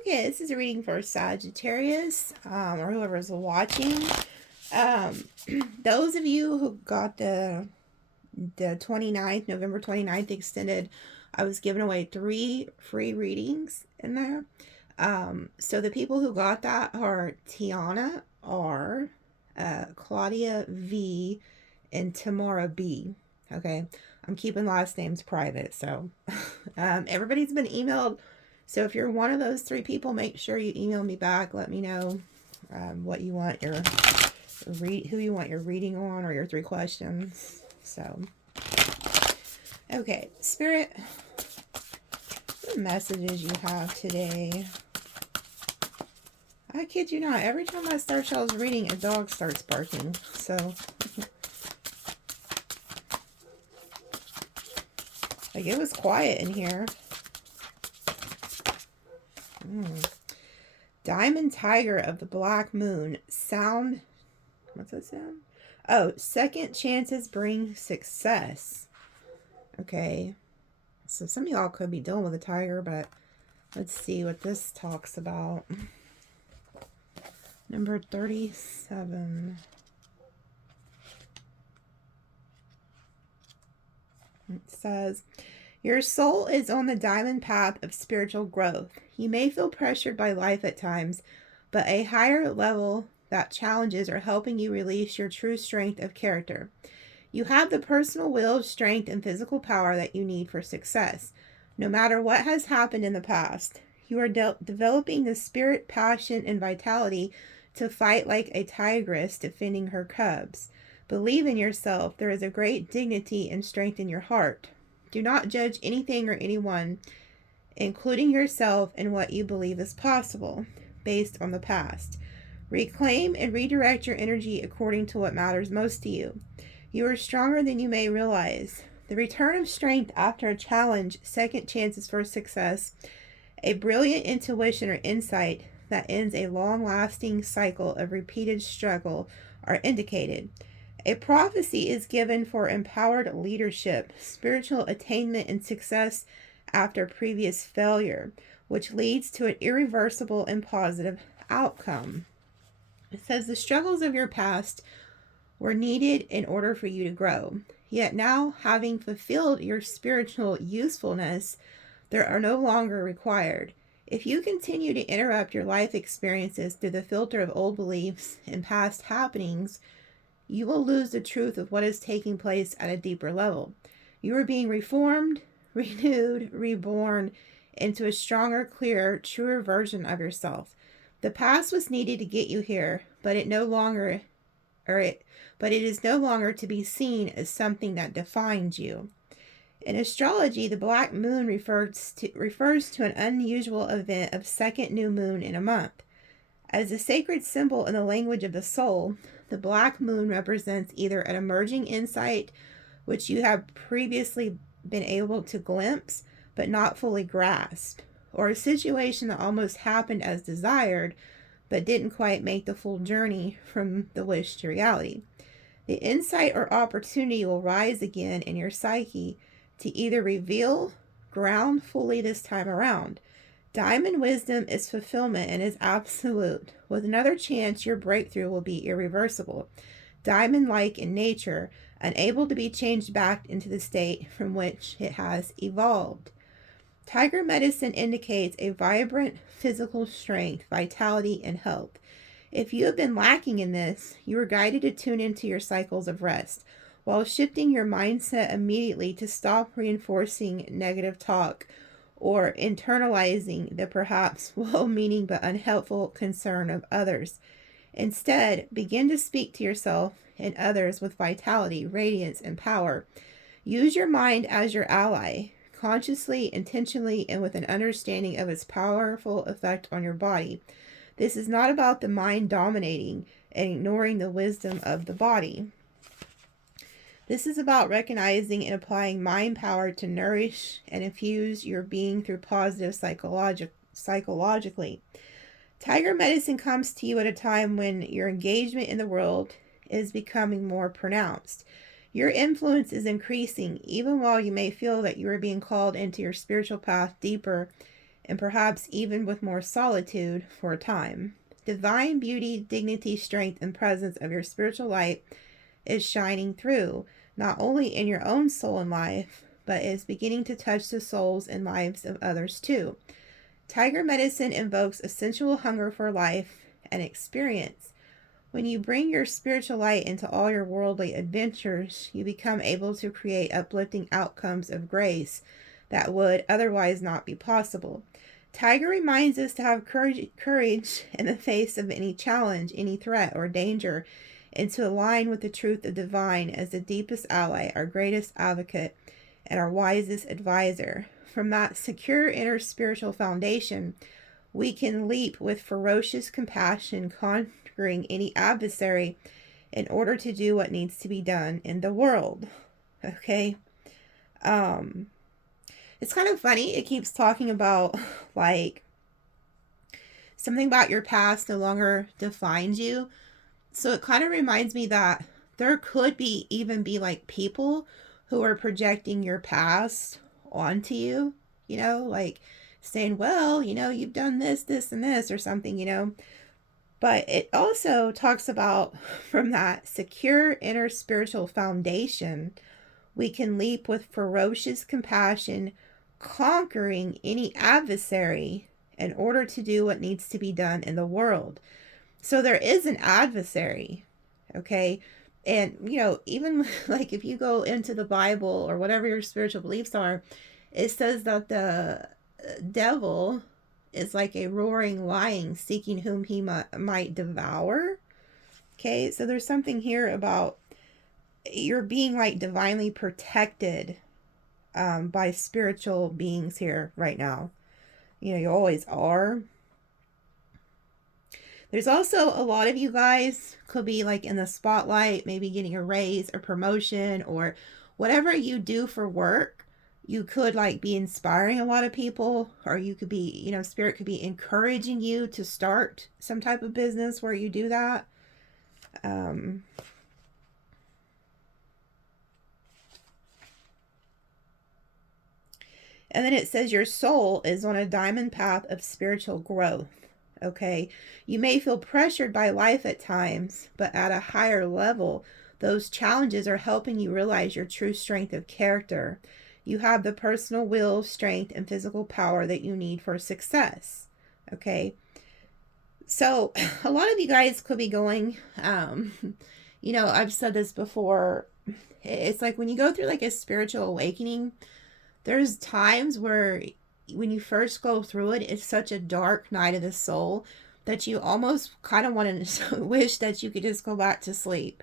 Okay, this is a reading for Sagittarius, or whoever's watching. Those of you who got the 29th, November 29th extended, I was giving away 3 free readings in there. So the people who got that are Tiana R, Claudia V, and Tamara B. Okay, I'm keeping last names private, so everybody's been emailed. So if you're one of those 3 people, make sure you email me back. Let me know what you want your who you want your reading on, or your 3 questions. So, okay, Spirit, what messages you have today? I kid you not. Every time I start y'all's reading, a dog starts barking. So, like, it was quiet in here. Diamond Tiger of the Black Moon. Sound. What's that sound? Oh, second chances bring success. Okay. So some of y'all could be dealing with a tiger, but let's see what this talks about. Number 37. It says, your soul is on the diamond path of spiritual growth. You may feel pressured by life at times, but a higher level that challenges are helping you release your true strength of character. You have the personal will, strength, and physical power that you need for success. No matter what has happened in the past, you are developing the spirit, passion, and vitality to fight like a tigress defending her cubs. Believe in yourself. There is a great dignity and strength in your heart. Do not judge anything or anyone, including yourself, and what you believe is possible, based on the past. Reclaim and redirect your energy according to what matters most to you. You are stronger than you may realize. The return of strength after a challenge, second chances for success, a brilliant intuition or insight that ends a long-lasting cycle of repeated struggle are indicated. A prophecy is given for empowered leadership, spiritual attainment, and success after previous failure, which leads to an irreversible and positive outcome. It says the struggles of your past were needed in order for you to grow. Yet now, having fulfilled your spiritual usefulness, they are no longer required. If you continue to interrupt your life experiences through the filter of old beliefs and past happenings, you will lose the truth of what is taking place at a deeper level. You are being reformed, renewed, reborn into a stronger, clearer, truer version of yourself. The past was needed to get you here, but it is no longer to be seen as something that defines you. In astrology, the black moon refers to an unusual event of second new moon in a month. As a sacred symbol in the language of the soul, the black moon represents either an emerging insight which you have previously been able to glimpse but not fully grasp, or a situation that almost happened as desired but didn't quite make the full journey from the wish to reality. The insight or opportunity will rise again in your psyche to either reveal, ground fully this time around. Diamond wisdom is fulfillment and is absolute. With another chance, your breakthrough will be irreversible. Diamond-like in nature, unable to be changed back into the state from which it has evolved. Tiger medicine indicates a vibrant physical strength, vitality, and health. If you have been lacking in this, you are guided to tune into your cycles of rest, while shifting your mindset immediately to stop reinforcing negative talk or internalizing the perhaps well-meaning but unhelpful concern of others. Instead, begin to speak to yourself and others with vitality, radiance, and power. Use your mind as your ally, consciously, intentionally, and with an understanding of its powerful effect on your body. This is not about the mind dominating and ignoring the wisdom of the body. This is about recognizing and applying mind power to nourish and infuse your being through positive psychologically. Tiger medicine comes to you at a time when your engagement in the world is becoming more pronounced. Your influence is increasing, even while you may feel that you are being called into your spiritual path deeper and perhaps even with more solitude for a time. Divine beauty, dignity, strength, and presence of your spiritual light is shining through, not only in your own soul and life, but is beginning to touch the souls and lives of others too. Tiger medicine invokes a sensual hunger for life and experience. When you bring your spiritual light into all your worldly adventures, you become able to create uplifting outcomes of grace that would otherwise not be possible. Tiger reminds us to have courage in the face of any challenge, any threat or danger, and to align with the truth of divine as the deepest ally, our greatest advocate, and our wisest advisor. From that secure inner spiritual foundation, we can leap with ferocious compassion, conquering any adversary in order to do what needs to be done in the world. Okay? It's kind of funny. It keeps talking about, like, something about your past no longer defines you. So it kind of reminds me that there could even be like people who are projecting your past onto you, like saying, well, you've done this, this, and this, or something. But it also talks about from that secure inner spiritual foundation, we can leap with ferocious compassion, conquering any adversary in order to do what needs to be done in the world. So there is an adversary, okay? And, even like if you go into the Bible or whatever your spiritual beliefs are, it says that the devil is like a roaring lion seeking whom he might devour. Okay, so there's something here about you're being like divinely protected by spiritual beings here right now. You always are. There's also a lot of you guys could be like in the spotlight, maybe getting a raise or promotion or whatever you do for work. You could like be inspiring a lot of people, or you could be, spirit could be encouraging you to start some type of business where you do that. And then it says your soul is on a diamond path of spiritual growth. Okay, you may feel pressured by life at times, but at a higher level, those challenges are helping you realize your true strength of character. You have the personal will, strength, and physical power that you need for success. Okay, so a lot of you guys could be going, I've said this before. It's like when you go through like a spiritual awakening, there's times where when you first go through it, it's such a dark night of the soul that you almost kind of want to wish that you could just go back to sleep,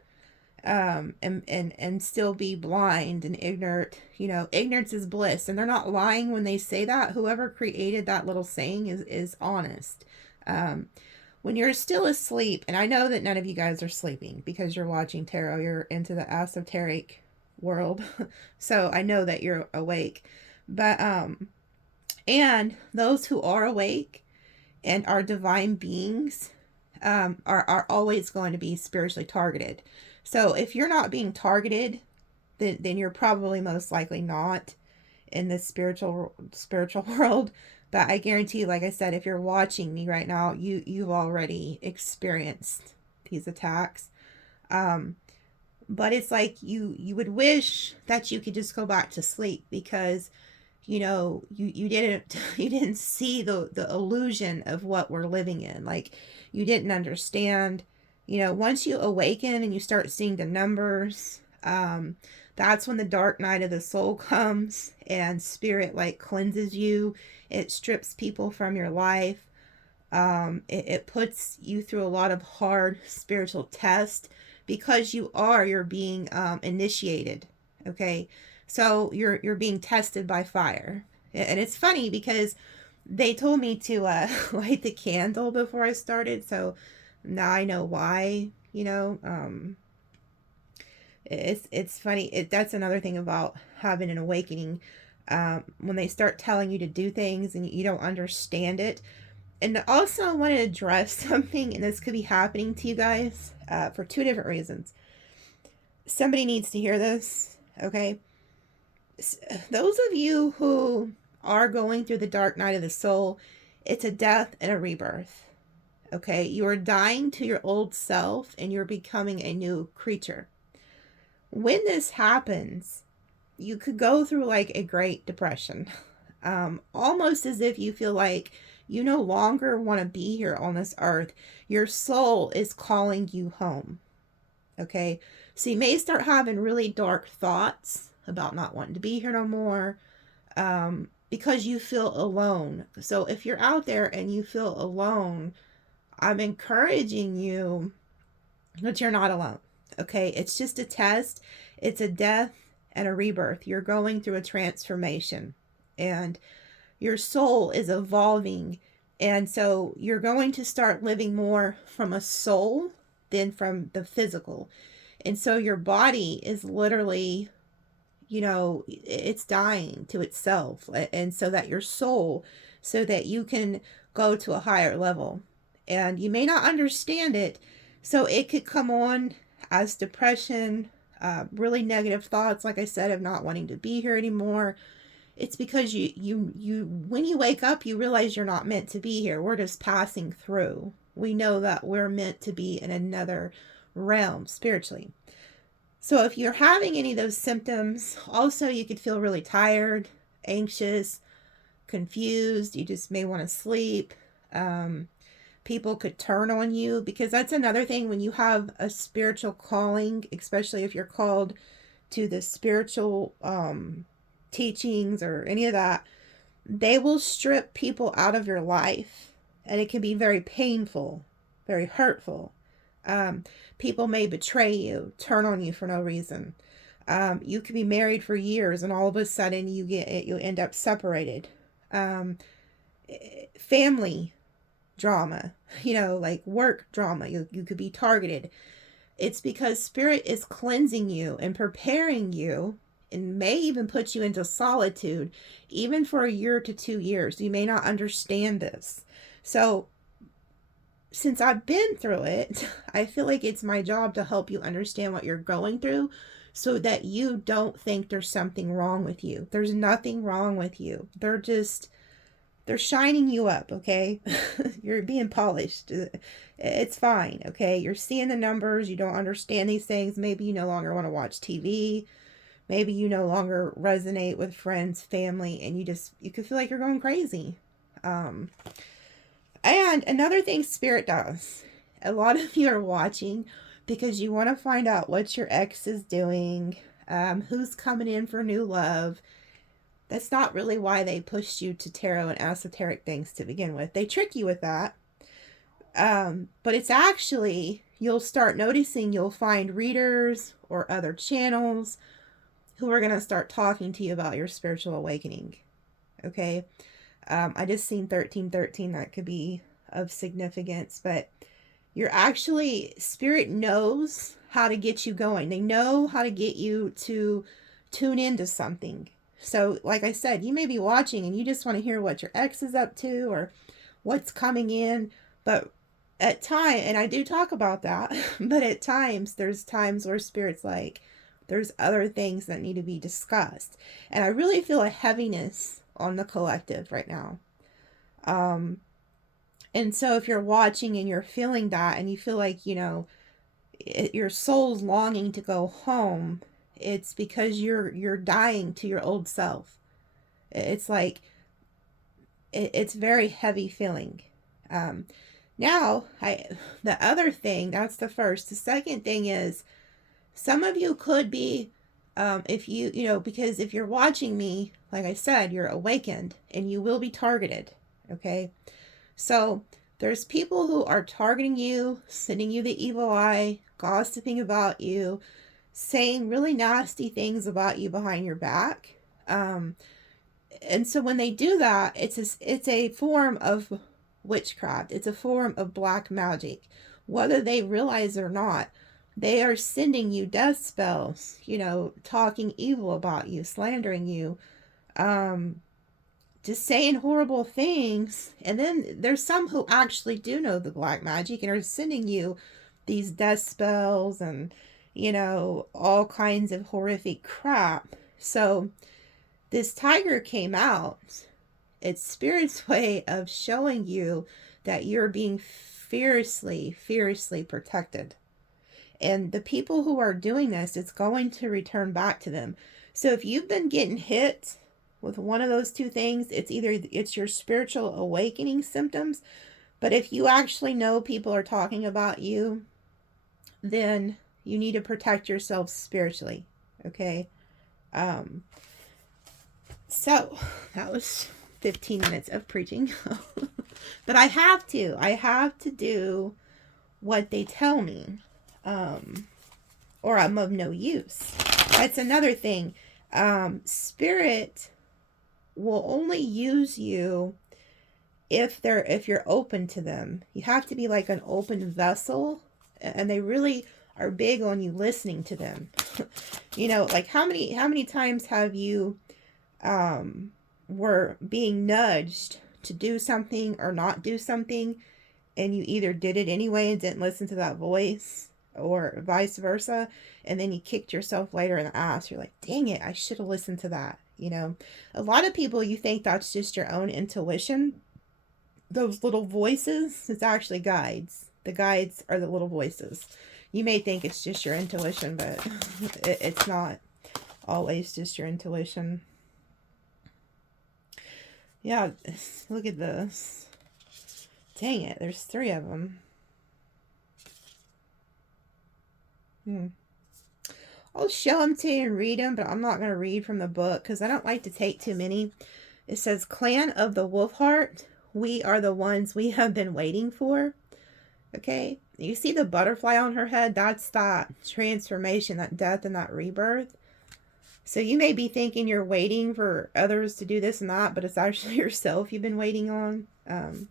and still be blind and ignorant. Ignorance is bliss, and they're not lying when they say that. Whoever created that little saying is honest. When you're still asleep, and I know that none of you guys are sleeping because you're watching tarot, you're into the esoteric world, so I know that you're awake, but and those who are awake and are divine beings are always going to be spiritually targeted. So if you're not being targeted, then you're probably most likely not in the spiritual world. But I guarantee you, like I said, if you're watching me right now, you've already experienced these attacks. But it's like you would wish that you could just go back to sleep because you didn't see the illusion of what we're living in. Like you didn't understand. Once you awaken and you start seeing the numbers, that's when the dark night of the soul comes and spirit like cleanses you. It strips people from your life. It puts you through a lot of hard spiritual tests because you're being initiated. Okay. So you're being tested by fire. And it's funny because they told me to light the candle before I started. So now I know why, it's funny. That's another thing about having an awakening. When they start telling you to do things and you don't understand it. And also I want to address something, and this could be happening to you guys for two different reasons. Somebody needs to hear this. Okay. Those of you who are going through the dark night of the soul. It's a death and a rebirth. Okay, you are dying to your old self and you're becoming a new creature. When this happens, you could go through like a Great Depression, almost as if you feel like you no longer want to be here on this earth. Your soul is calling you home. Okay, so you may start having really dark thoughts about not wanting to be here no more, because you feel alone. So if you're out there and you feel alone, I'm encouraging you that you're not alone. Okay, it's just a test. It's a death and a rebirth. You're going through a transformation and your soul is evolving. And so you're going to start living more from a soul than from the physical. And so your body is literally, it's dying to itself. And so that your soul, so that you can go to a higher level. And you may not understand it. So it could come on as depression, really negative thoughts, like I said, of not wanting to be here anymore. It's because you when you wake up, you realize you're not meant to be here. We're just passing through. We know that we're meant to be in another realm spiritually. So if you're having any of those symptoms, also you could feel really tired, anxious, confused. You just may want to sleep. People could turn on you, because that's another thing when you have a spiritual calling, especially if you're called to the spiritual teachings or any of that, they will strip people out of your life, and it can be very painful, very hurtful. People may betray you, turn on you for no reason. You could be married for years and all of a sudden you end up separated. Family drama, like work drama, you could be targeted. It's because spirit is cleansing you and preparing you, and may even put you into solitude even for 1 year to 2 years. You may not understand this. So since I've been through it, I feel like it's my job to help you understand what you're going through, so that you don't think there's something wrong with you. There's nothing wrong with you. They're shining you up, okay? You're being polished. It's fine, okay? You're seeing the numbers. You don't understand these things. Maybe you no longer want to watch TV. Maybe you no longer resonate with friends, family, and you could feel like you're going crazy. And another thing Spirit does, a lot of you are watching because you want to find out what your ex is doing, who's coming in for new love. That's not really why they pushed you to tarot and esoteric things to begin with. They trick you with that. But it's actually, you'll start noticing, you'll find readers or other channels who are going to start talking to you about your spiritual awakening. Okay. I just seen 1313. That could be of significance, but you're actually, Spirit knows how to get you going. They know how to get you to tune into something. So like I said, you may be watching and you just want to hear what your ex is up to or what's coming in. But at time, and I do talk about that, but at times, there's times where Spirit's like, there's other things that need to be discussed. And I really feel a heaviness on the collective right now. And so if you're watching and you're feeling that and you feel like, your soul's longing to go home, it's because you're dying to your old self. It's like, it's very heavy feeling. Now, the other thing, that's the first. The second thing is, some of you could be, if because if you're watching me, like I said, you're awakened and you will be targeted. Okay. So there's people who are targeting you, sending you the evil eye, gossiping about you, saying really nasty things about you behind your back. And so when they do that, it's a form of witchcraft. It's a form of black magic. Whether they realize it or not, they are sending you death spells, talking evil about you, slandering you, just saying horrible things. And then there's some who actually do know the black magic and are sending you these death spells and, all kinds of horrific crap. So this tiger came out It's Spirit's way of showing you that you're being fiercely, fiercely protected. And the people who are doing this, it's going to return back to them. So if you've been getting hit with one of those two things, it's your spiritual awakening symptoms. But if you actually know people are talking about you, then you need to protect yourself spiritually. Okay? So that was 15 minutes of preaching. But I have to do what they tell me. Or I'm of no use. That's another thing. Spirit will only use you if you're open to them. You have to be like an open vessel, and they really are big on you listening to them. You know, like how many times have you were being nudged to do something or not do something, and you either did it anyway and didn't listen to that voice, or vice versa, and then you kicked yourself later in the ass. You're like, dang it, I should have listened to that. You know, a lot of people, you think that's just your own intuition. Those little voices, it's actually guides. The guides are the little voices. You may think it's just your intuition, but it's not always just your intuition. Yeah, look at this. Dang it, there's 3 of them. I'll show them to you and read them, but I'm not going to read from the book because I don't like to take too many. It says, Clan of the Wolf Heart, we are the ones we have been waiting for. Okay, you see the butterfly on her head? That's that transformation, that death and that rebirth. So you may be thinking you're waiting for others to do this and that, but it's actually yourself you've been waiting on. Then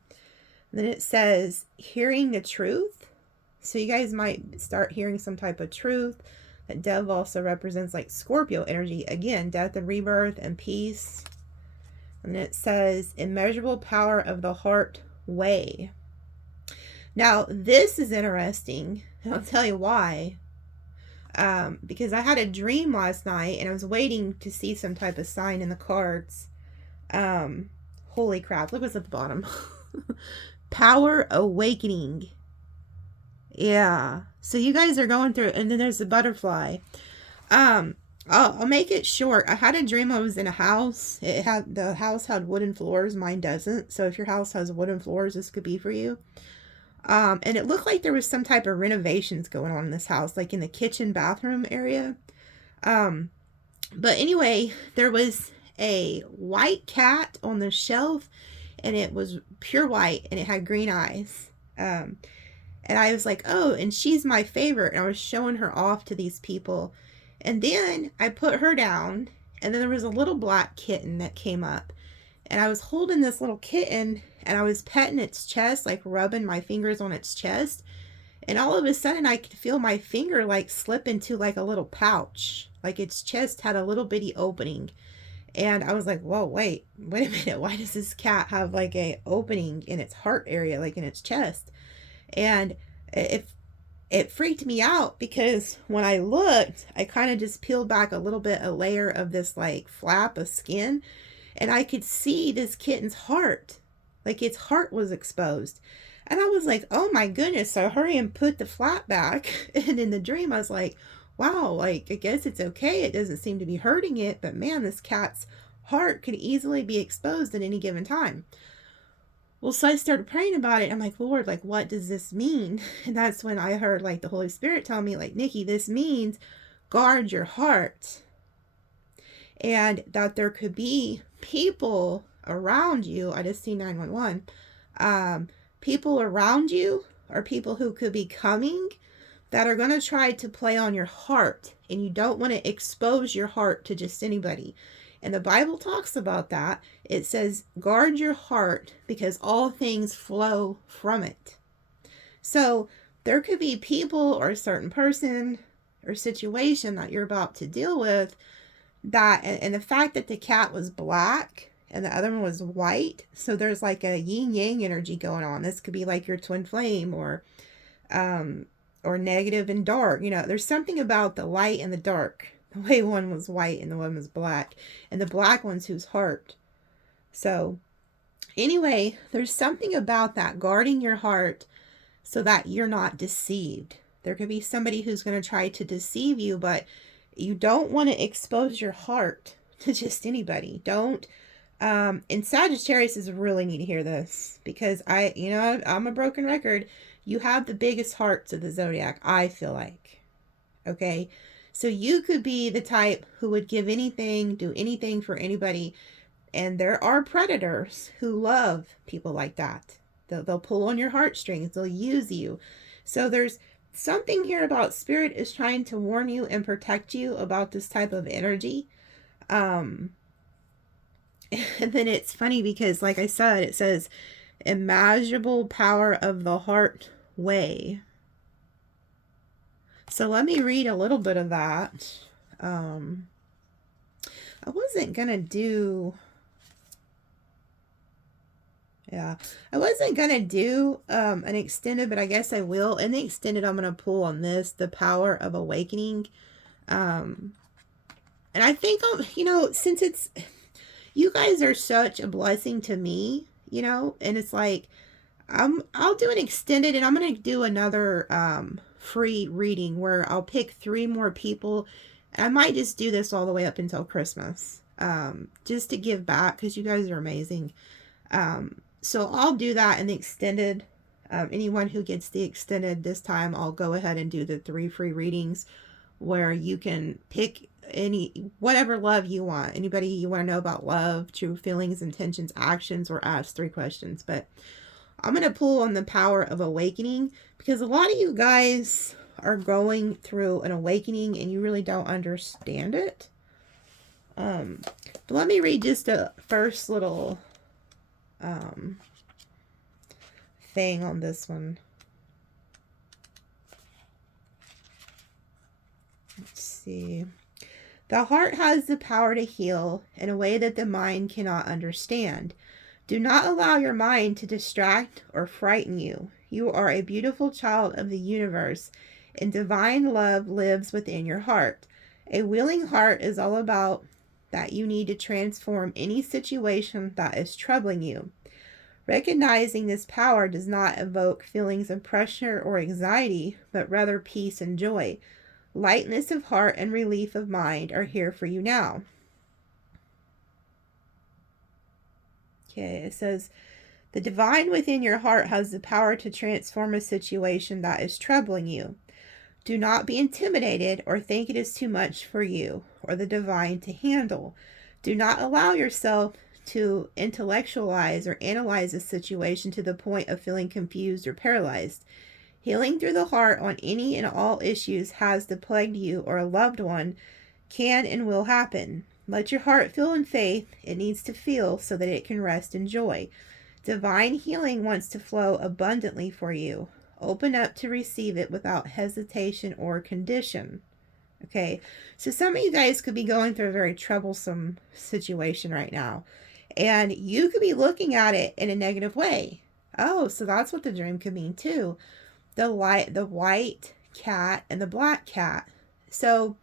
it says, hearing the truth. So you guys might start hearing some type of truth. That Dev also represents like Scorpio energy. Again, death and rebirth and peace. And it says, immeasurable power of the heart way. Now, this is interesting. I'll tell you why. Because I had a dream last night and I was waiting to see some type of sign in the cards. Holy crap. Look what's at the bottom. Power awakening. Yeah. So you guys are going through, and then there's the butterfly. I'll make it short. I had a dream I was in a house. The house had wooden floors. Mine doesn't. So if your house has wooden floors, this could be for you. And it looked like there was some type of renovations going on in this house, like in the kitchen bathroom area. But anyway, there was a white cat on the shelf, and it was pure white, and it had green eyes. And I was like, oh, and she's my favorite. And I was showing her off to these people. And then I put her down, and then there was a little black kitten that came up. And I was holding this little kitten, and I was petting its chest, like rubbing my fingers on its chest. And all of a sudden, I could feel my finger like slip into like a little pouch. Like its chest had a little bitty opening. And I was like, whoa, wait a minute. Why does this cat have like a opening in its heart area, like in its chest? And it freaked me out because when I looked, I kind of just peeled back a layer of this like flap of skin, and I could see this kitten's heart, like its heart was exposed. And I was like, oh my goodness. So I hurry and put the flap back. And in the dream, I was like, wow, like, I guess it's okay. It doesn't seem to be hurting it, but man, this cat's heart could easily be exposed at any given time. Well, so I started praying about it. I'm like, Lord, like, what does this mean? And that's when I heard, like, the Holy Spirit tell me, like, Nikki, this means guard your heart. And that there could be people around you. I just see 911. People around you are people who could be coming that are going to try to play on your heart. And you don't want to expose your heart to just anybody. And the Bible talks about that. It says, guard your heart because all things flow from it. So there could be people or a certain person or situation that you're about to deal with that, and the fact that the cat was black and the other one was white. So there's like a yin yang energy going on. This could be like your twin flame or negative and dark. You know, there's something about the light and the dark. The way one was white and the one was black. And the black one's whose heart. So Anyway, there's something about that, guarding your heart so that you're not deceived. There could be somebody who's going to try to deceive you, but you don't want to expose your heart to just anybody. Don't. And Sagittarius is really need to hear this, because I'm a broken record. You have the biggest hearts of the zodiac, I feel like. Okay. So you could be the type who would give anything, do anything for anybody. And there are predators who love people like that. They'll pull on your heartstrings. They'll use you. So there's something here about Spirit is trying to warn you and protect you about this type of energy. And then it's funny because, like I said, it says immeasurable power of the heart way. So let me read a little bit of that. I wasn't going to do... Yeah, I wasn't going to do an extended, but I guess I will. In the extended, I'm going to pull on this, the power of awakening. And I think, since it's, you guys are such a blessing to me, and it's like, I'll do an extended, and I'm going to do another free reading where I'll pick 3 more people. I might just do this all the way up until Christmas, just to give back, because you guys are amazing. So I'll do that in the extended. Anyone who gets the extended this time, I'll go ahead and do the 3 free readings where you can pick whatever love you want. Anybody you want to know about love, true feelings, intentions, actions, or ask 3 questions. But I'm going to pull on the power of awakening, because a lot of you guys are going through an awakening and you really don't understand it. But let me read just a first little thing on this one. Let's see. The heart has the power to heal in a way that the mind cannot understand. Do not allow your mind to distract or frighten you. You are a beautiful child of the universe, and divine love lives within your heart. A willing heart is all about that you need to transform any situation that is troubling you. Recognizing this power does not evoke feelings of pressure or anxiety, but rather peace and joy. Lightness of heart and relief of mind are here for you now. Okay, it says, the divine within your heart has the power to transform a situation that is troubling you. Do not be intimidated or think it is too much for you or the divine to handle. Do not allow yourself to intellectualize or analyze a situation to the point of feeling confused or paralyzed. Healing through the heart on any and all issues has plagued you or a loved one can and will happen. Let your heart feel in faith. It needs to feel so that it can rest in joy. Divine healing wants to flow abundantly for you. Open up to receive it without hesitation or condition. Okay, so some of you guys could be going through a very troublesome situation right now, and you could be looking at it in a negative way. Oh, so that's what the dream could mean too. The white cat and the black cat. So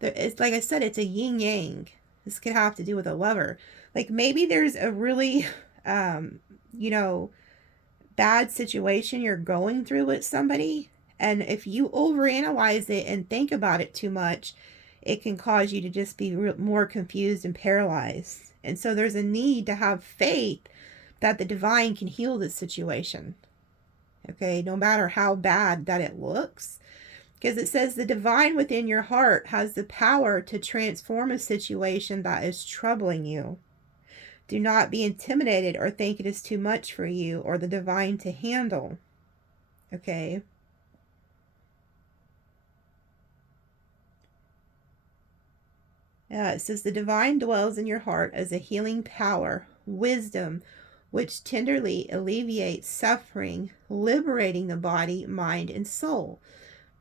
it's like I said, it's a yin yang. This could have to do with a lover. Like maybe there's a really, bad situation you're going through with somebody. And if you overanalyze it and think about it too much, it can cause you to just be more confused and paralyzed. And so there's a need to have faith that the divine can heal this situation. Okay, no matter how bad that it looks. Because it says the divine within your heart has the power to transform a situation that is troubling you. Do not be intimidated or think it is too much for you or the divine to handle. Okay. It says the divine dwells in your heart as a healing power, wisdom, which tenderly alleviates suffering, liberating the body, mind, and soul.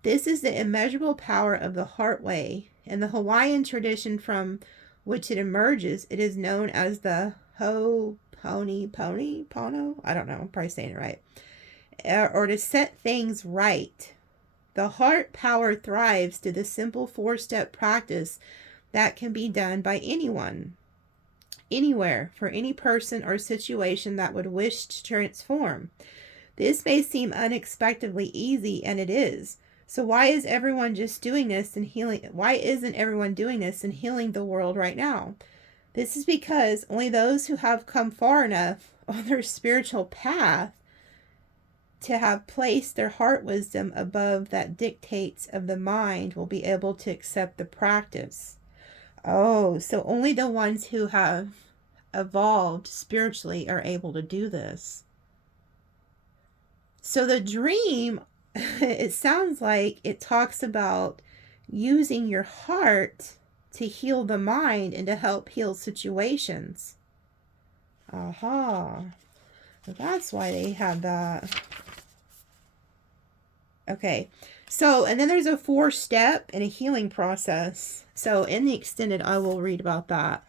This is the immeasurable power of the heart way. In the Hawaiian tradition from which it emerges, it is known as the Ho'oponopono. I don't know, I'm probably saying it right. Or to set things right. The heart power thrives through the simple 4-step practice that can be done by anyone. anywhere for any person or situation that would wish to transform. This may seem unexpectedly easy, and it is. So why is everyone just doing this and healing? Why isn't everyone doing this and healing the world right now? This is because only those who have come far enough on their spiritual path to have placed their heart wisdom above that dictates of the mind will be able to accept the practice. Oh, so only the ones who have evolved spiritually are able to do this. So the dream, it sounds like it talks about using your heart to heal the mind and to help heal situations. Aha. So that's why they have that. Okay. So, and then there's a 4-step and a healing process. So in the extended, I will read about that.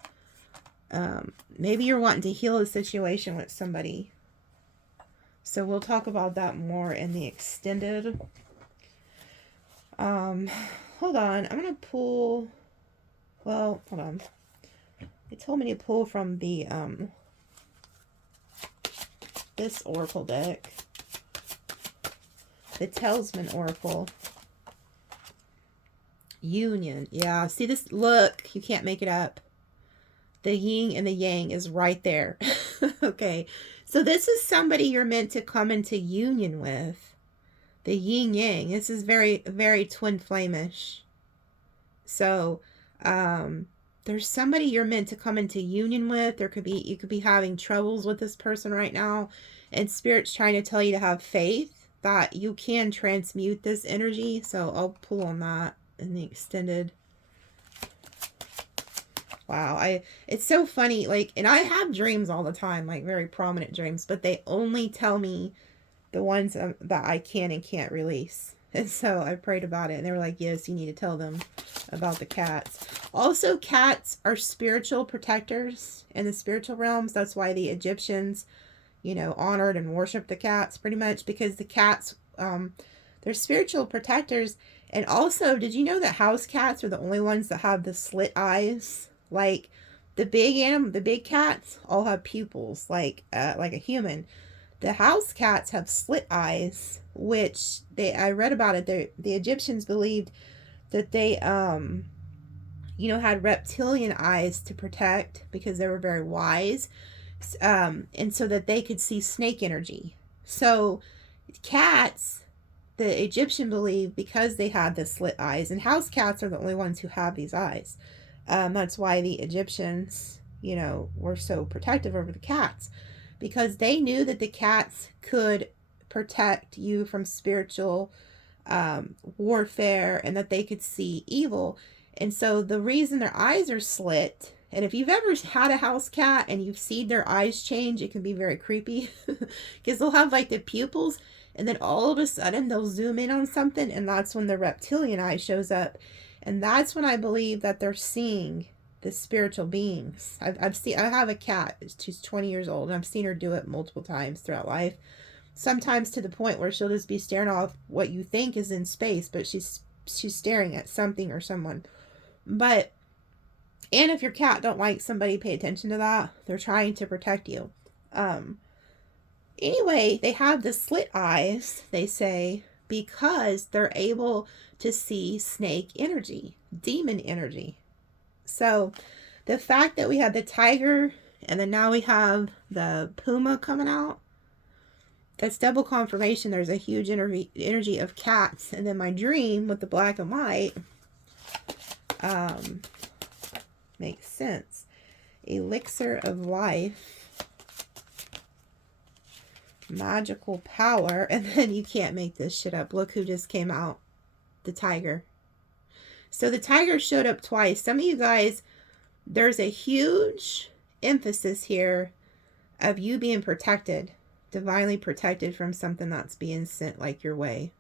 Maybe you're wanting to heal a situation with somebody. So we'll talk about that more in the extended. Hold on. I'm going to pull. Well, hold on. They told me to pull from the, this oracle deck. The Talisman Oracle. Union. Yeah, see this? Look, you can't make it up. The yin and the yang is right there. Okay, so this is somebody you're meant to come into union with. The yin yang. This is very, very twin flamish. So, there's somebody you're meant to come into union with. There could be, you could be having troubles with this person right now, and Spirit's trying to tell you to have faith that you can transmute this energy. So I'll pull on that in the extended. Wow, it's so funny, like, and I have dreams all the time, like very prominent dreams, but they only tell me the ones that I can and can't release. And so I prayed about it, and they were like, yes, you need to tell them about the cats. Also, cats are spiritual protectors in the spiritual realms. That's why the Egyptians, you know, honored and worshiped the cats pretty much, because the cats, they're spiritual protectors. And also, did you know that house cats are the only ones that have the slit eyes? Like the big cats all have pupils, like a human. The house cats have slit eyes, which I read about it. The Egyptians believed that they, you know, had reptilian eyes to protect because they were very wise. And so that they could see snake energy. So cats, the Egyptian believed, because they had the slit eyes, and house cats are the only ones who have these eyes. That's why the Egyptians, you know, were so protective over the cats, because they knew that the cats could protect you from spiritual warfare, and that they could see evil. And so the reason their eyes are slit, and if you've ever had a house cat and you've seen their eyes change, it can be very creepy because they'll have like the pupils, and then all of a sudden they'll zoom in on something, and that's when the reptilian eye shows up. And that's when I believe that they're seeing the spiritual beings. I have a cat. She's 20 years old, and I've seen her do it multiple times throughout life. Sometimes to the point where she'll just be staring off what you think is in space, but she's staring at something or someone. But, and if your cat don't like somebody, pay attention to that. They're trying to protect you. Anyway, they have the slit eyes, they say, because they're able to see snake energy, demon energy. So the fact that we had the tiger, and then now we have the puma coming out, that's double confirmation there's a huge energy of cats. And then my dream with the black and white makes sense. Elixir of life, magical power, and then you can't make this shit up. Look who just came out. The tiger. So the tiger showed up twice. Some of you guys, there's a huge emphasis here of you being protected, divinely protected from something that's being sent like your way.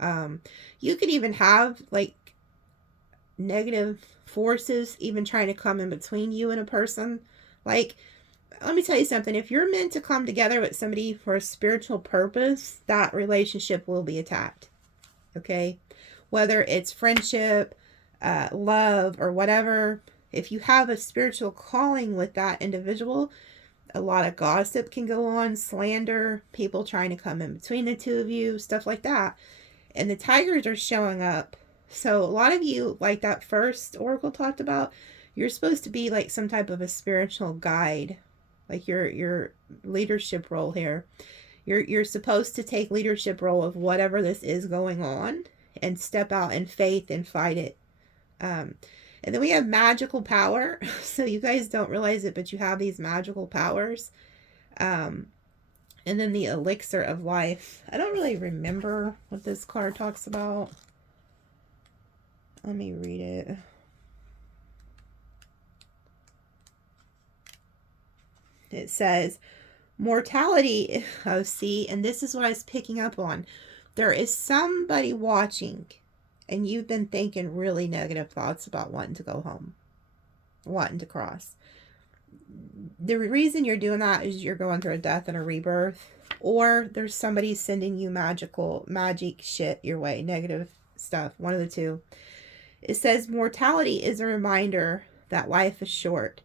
You could even have like negative forces even trying to come in between you and a person. Like, let me tell you something. If you're meant to come together with somebody for a spiritual purpose, that relationship will be attacked. Okay? Whether it's friendship, love, or whatever, if you have a spiritual calling with that individual, a lot of gossip can go on, slander, people trying to come in between the two of you, stuff like that. And the tigers are showing up. So a lot of you, like that first oracle talked about, you're supposed to be like some type of a spiritual guide, like your leadership role here. You're supposed to take leadership role of whatever this is going on and step out in faith and fight it. And then we have magical power. So you guys don't realize it, but you have these magical powers. And then the elixir of life. I don't really remember what this card talks about. Let me read it. It says, mortality. Oh, see, and this is what I was picking up on. There is somebody watching, and you've been thinking really negative thoughts about wanting to go home, wanting to cross. The reason you're doing that is you're going through a death and a rebirth, or there's somebody sending you magic shit your way, negative stuff, one of the two. It says mortality is a reminder that life is short.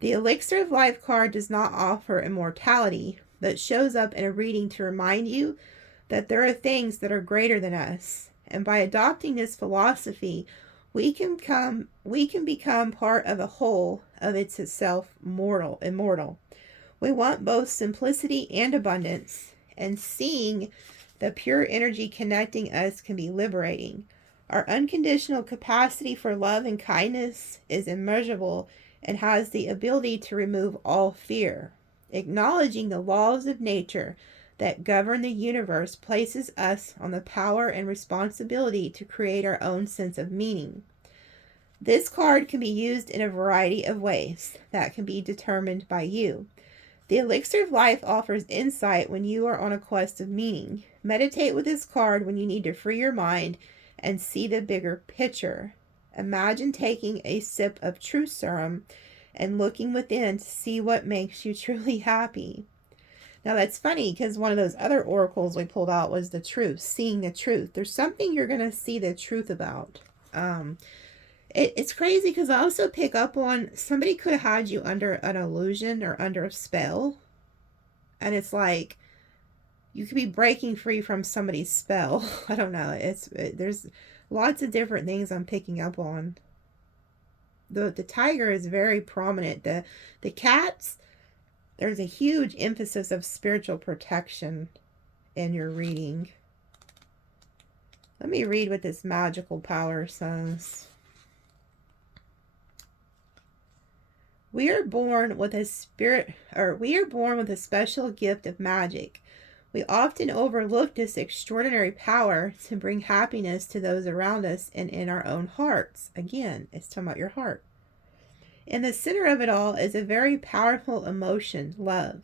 The Elixir of Life card does not offer immortality, but shows up in a reading to remind you that there are things that are greater than us. And by adopting this philosophy, we can become part of a whole of itself, immortal. We want both simplicity and abundance, and seeing the pure energy connecting us can be liberating. Our unconditional capacity for love and kindness is immeasurable and has the ability to remove all fear. Acknowledging the laws of nature that govern the universe places us on the power and responsibility to create our own sense of meaning. This card can be used in a variety of ways that can be determined by you. The Elixir of Life offers insight when you are on a quest of meaning. Meditate with this card when you need to free your mind and see the bigger picture. Imagine taking a sip of truth serum and looking within to see what makes you truly happy. Now that's funny because one of those other oracles we pulled out was the truth, seeing the truth. There's something you're going to see the truth about. It's crazy because I also pick up on somebody could have had you under an illusion or under a spell. And it's like you could be breaking free from somebody's spell. I don't know. There's lots of different things I'm picking up on. The tiger is very prominent. The cats, there's a huge emphasis of spiritual protection in your reading. Let me read what this magical power says. We are born with a special gift of magic. We often overlook this extraordinary power to bring happiness to those around us and in our own hearts. Again, it's talking about your heart. In the center of it all is a very powerful emotion, love.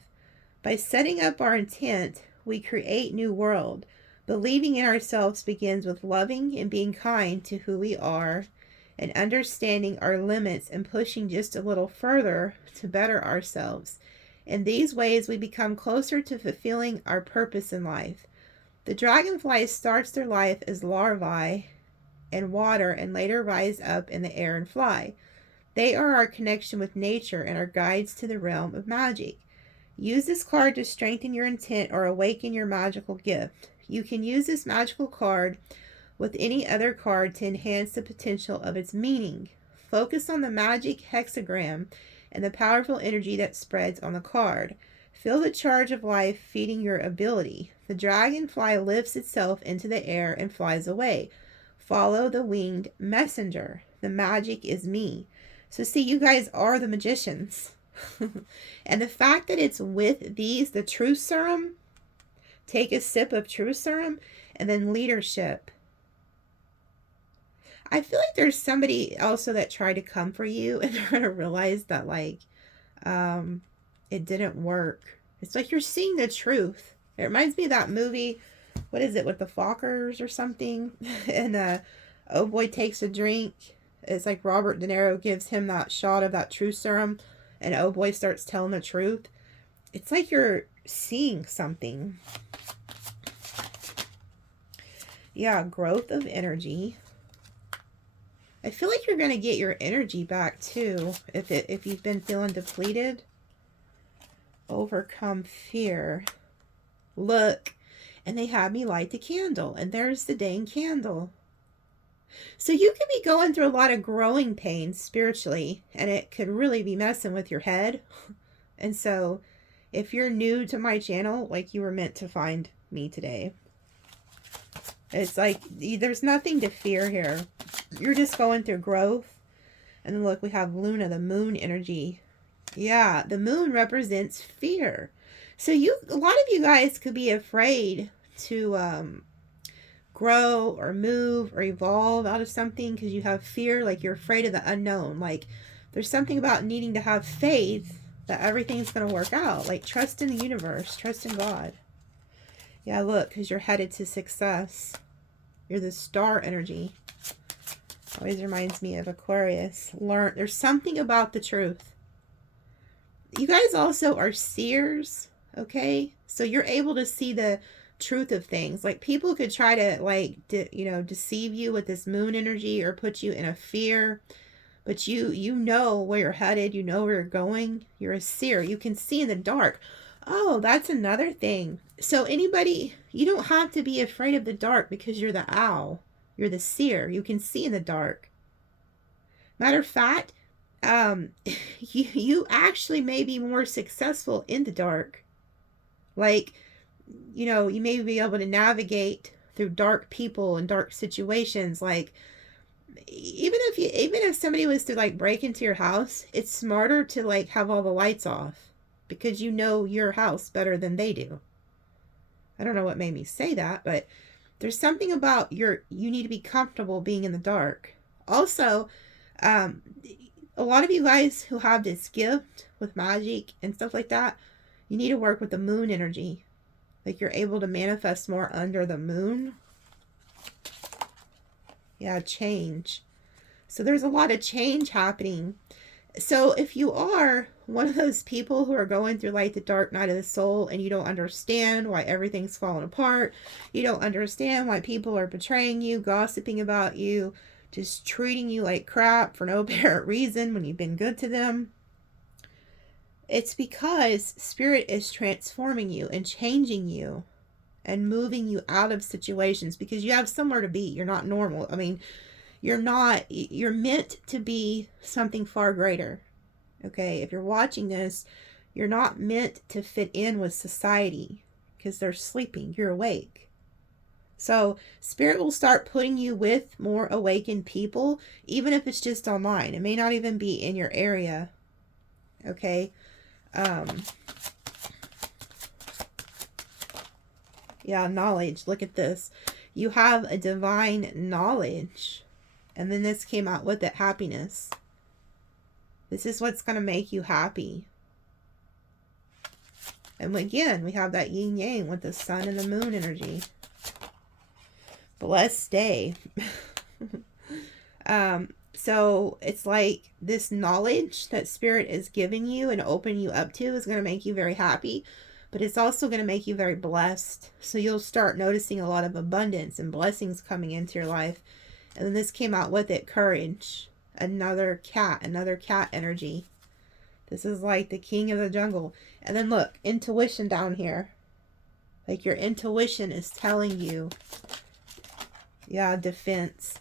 By setting up our intent, we create new world. Believing in ourselves begins with loving and being kind to who we are, and understanding our limits and pushing just a little further to better ourselves. In these ways, we become closer to fulfilling our purpose in life. The dragonfly starts their life as larvae in water and later rise up in the air and fly. They are our connection with nature and our guides to the realm of magic. Use this card to strengthen your intent or awaken your magical gift. You can use this magical card with any other card to enhance the potential of its meaning. Focus on the magic hexagram and the powerful energy that spreads on the card. Feel the charge of life feeding your ability. The dragonfly lifts itself into the air and flies away. Follow the winged messenger. The magic is me. So see, you guys are the magicians. And the fact that it's with these, the truth serum, take a sip of truth serum, and then leadership. I feel like there's somebody also that tried to come for you and they're going to realize that like it didn't work. It's like you're seeing the truth. It reminds me of that movie, what is it, with the Fockers or something? And oh boy takes a drink. It's like Robert De Niro gives him that shot of that truth serum and oh boy starts telling the truth. It's like you're seeing something. Yeah, growth of energy. I feel like you're going to get your energy back too if you've been feeling depleted. Overcome fear. Look, and they had me light the candle, and there's the dang candle. So you could be going through a lot of growing pains spiritually, and it could really be messing with your head. And so if you're new to my channel, like, you were meant to find me today. It's like there's nothing to fear here. You're just going through growth. And then look, we have Luna, the moon energy. Yeah, the moon represents fear. So a lot of you guys could be afraid to grow or move or evolve out of something because you have fear, like you're afraid of the unknown. Like there's something about needing to have faith that everything's going to work out. Like trust in the universe, trust in God. Yeah, look, because you're headed to success. You're the star energy. Always reminds me of Aquarius. There's something about the truth. You guys also are seers, okay? So you're able to see the truth of things. Like people could try to deceive you with this moon energy or put you in a fear, but you know where you're headed, you know where you're going. You're a seer. You can see in the dark. Oh, that's another thing. So anybody, you don't have to be afraid of the dark because you're the owl. You're the seer. You can see in the dark. Matter of fact, you actually may be more successful in the dark. Like, you may be able to navigate through dark people and dark situations. Like, even if somebody was to like break into your house, it's smarter to like have all the lights off because you know your house better than they do. I don't know what made me say that, but there's something about you need to be comfortable being in the dark. Also, a lot of you guys who have this gift with magic and stuff like that, you need to work with the moon energy. Like you're able to manifest more under the moon. Yeah, change. So there's a lot of change happening. So if you are one of those people who are going through like the dark night of the soul and you don't understand why everything's falling apart, you don't understand why people are betraying you, gossiping about you, just treating you like crap for no apparent reason when you've been good to them, it's because Spirit is transforming you and changing you and moving you out of situations because you have somewhere to be. You're not normal. I mean, you're meant to be something far greater. Okay, if you're watching this, you're not meant to fit in with society because they're sleeping. You're awake. So Spirit will start putting you with more awakened people, even if it's just online. It may not even be in your area. Okay. Yeah, knowledge. Look at this. You have a divine knowledge. And then this came out with it, happiness. This is what's going to make you happy. And again, we have that yin yang with the sun and the moon energy. Blessed day. So it's like this knowledge that Spirit is giving you and opening you up to is going to make you very happy. But it's also going to make you very blessed. So you'll start noticing a lot of abundance and blessings coming into your life. And then this came out with it, courage. Another cat energy. This is like the king of the jungle. And then look, intuition down here. Like your intuition is telling you. Yeah, defense.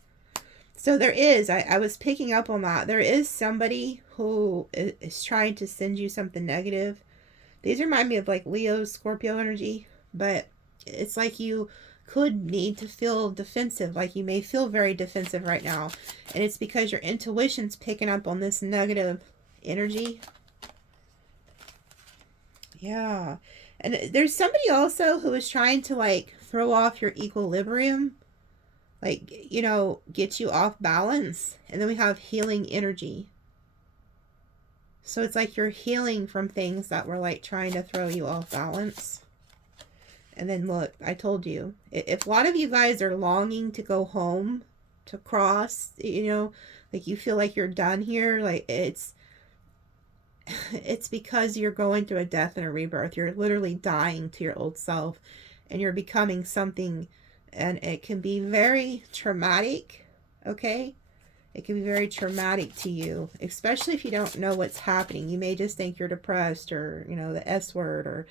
So there is, I was picking up on that. There is somebody who is trying to send you something negative. These remind me of like Leo, Scorpio energy. But it's like you could need to feel defensive. Like you may feel very defensive right now. And it's because your intuition's picking up on this negative energy. Yeah. And there's somebody also who is trying to like throw off your equilibrium. Like, get you off balance. And then we have healing energy. So it's like you're healing from things that were like trying to throw you off balance. And then look, I told you, if a lot of you guys are longing to go home, to cross, like you feel like you're done here, like it's because you're going through a death and a rebirth. You're literally dying to your old self and you're becoming something, and it can be very traumatic, okay? It can be very traumatic to you, especially if you don't know what's happening. You may just think you're depressed, or, you know, the S word, or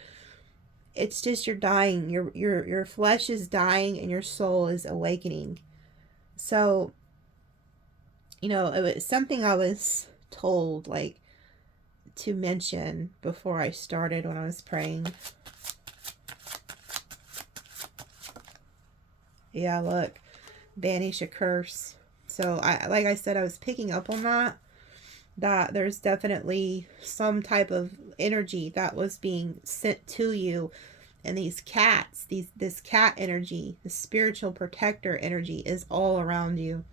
it's just you're dying. Your flesh is dying and your soul is awakening. So, you know, it was something I was told, like, to mention before I started when I was praying. Yeah, look, banish a curse. So like I said, I was picking up on that there's definitely some type of energy that was being sent to you, and these cats, this cat energy, the spiritual protector energy, is all around you.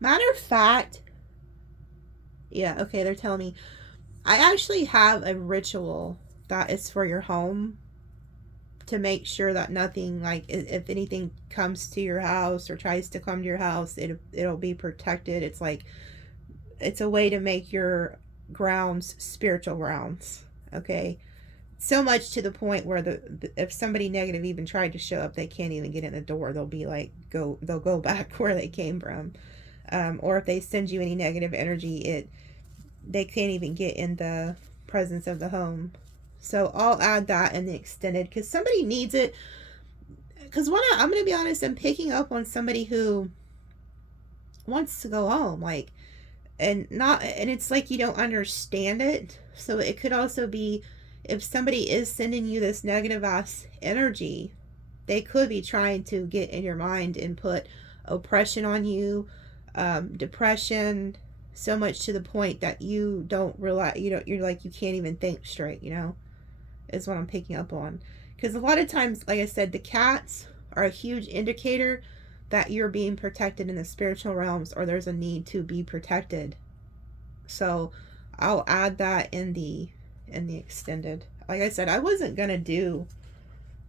Matter of fact, yeah, okay, they're telling me I actually have a ritual that is for your home, to make sure that nothing, like, if anything comes to your house or tries to come to your house, it'll be protected. It's like, it's a way to make your grounds spiritual grounds. Okay, so much to the point where if somebody negative even tried to show up, they can't even get in the door. They'll be like, they'll go back where they came from. Or if they send you any negative energy, they can't even get in the presence of the home. So I'll add that in the extended, because somebody needs it. Because I'm going to be honest, I'm picking up on somebody who wants to go home, like, and it's like you don't understand it. So it could also be, if somebody is sending you this negative ass energy, they could be trying to get in your mind and put oppression on you, depression, so much to the point that you don't realize, you're like, you can't even think straight, is what I'm picking up on. Because a lot of times, like I said, the cats are a huge indicator that you're being protected in the spiritual realms, or there's a need to be protected. So I'll add that in the extended. Like I said, I wasn't gonna do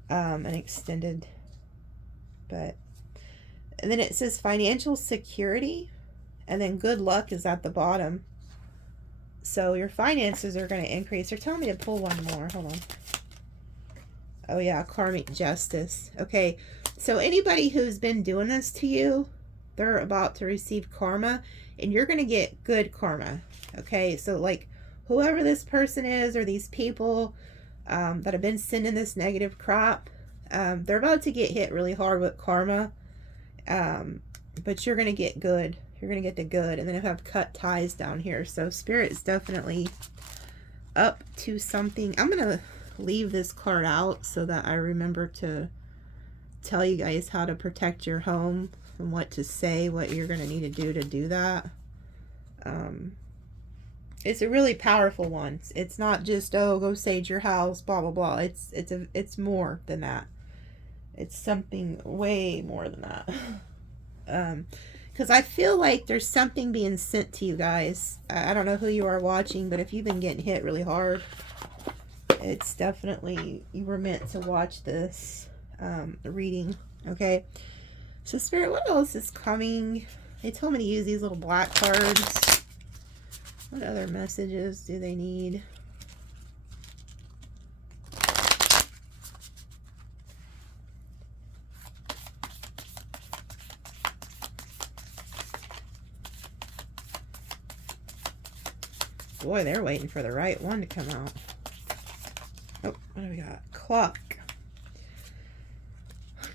an extended, but, and then it says financial security, and then good luck is at the bottom. So your finances are going to increase. They're telling me to pull one more. Hold on. Oh yeah, karmic justice. Okay, so anybody who's been doing this to you, they're about to receive karma, and you're going to get good karma. Okay, so like whoever this person is, or these people that have been sending this negative crap, they're about to get hit really hard with karma. But you're going to get good. You're going to get the good. And then I have cut ties down here. So Spirit is definitely up to something. I'm going to leave this card out so that I remember to tell you guys how to protect your home and what to say, what you're going to need to do that. It's a really powerful one. It's not just, oh, go sage your house, blah, blah, blah. It's more than that. It's something way more than that. Because I feel like there's something being sent to you guys. I don't know who you are watching, but if you've been getting hit really hard, it's definitely, you were meant to watch this reading. Okay, so Spirit, what else is coming? They told me to use these little black cards. What other messages do they need? Boy, they're waiting for the right one to come out. Oh, what do we got? Clock.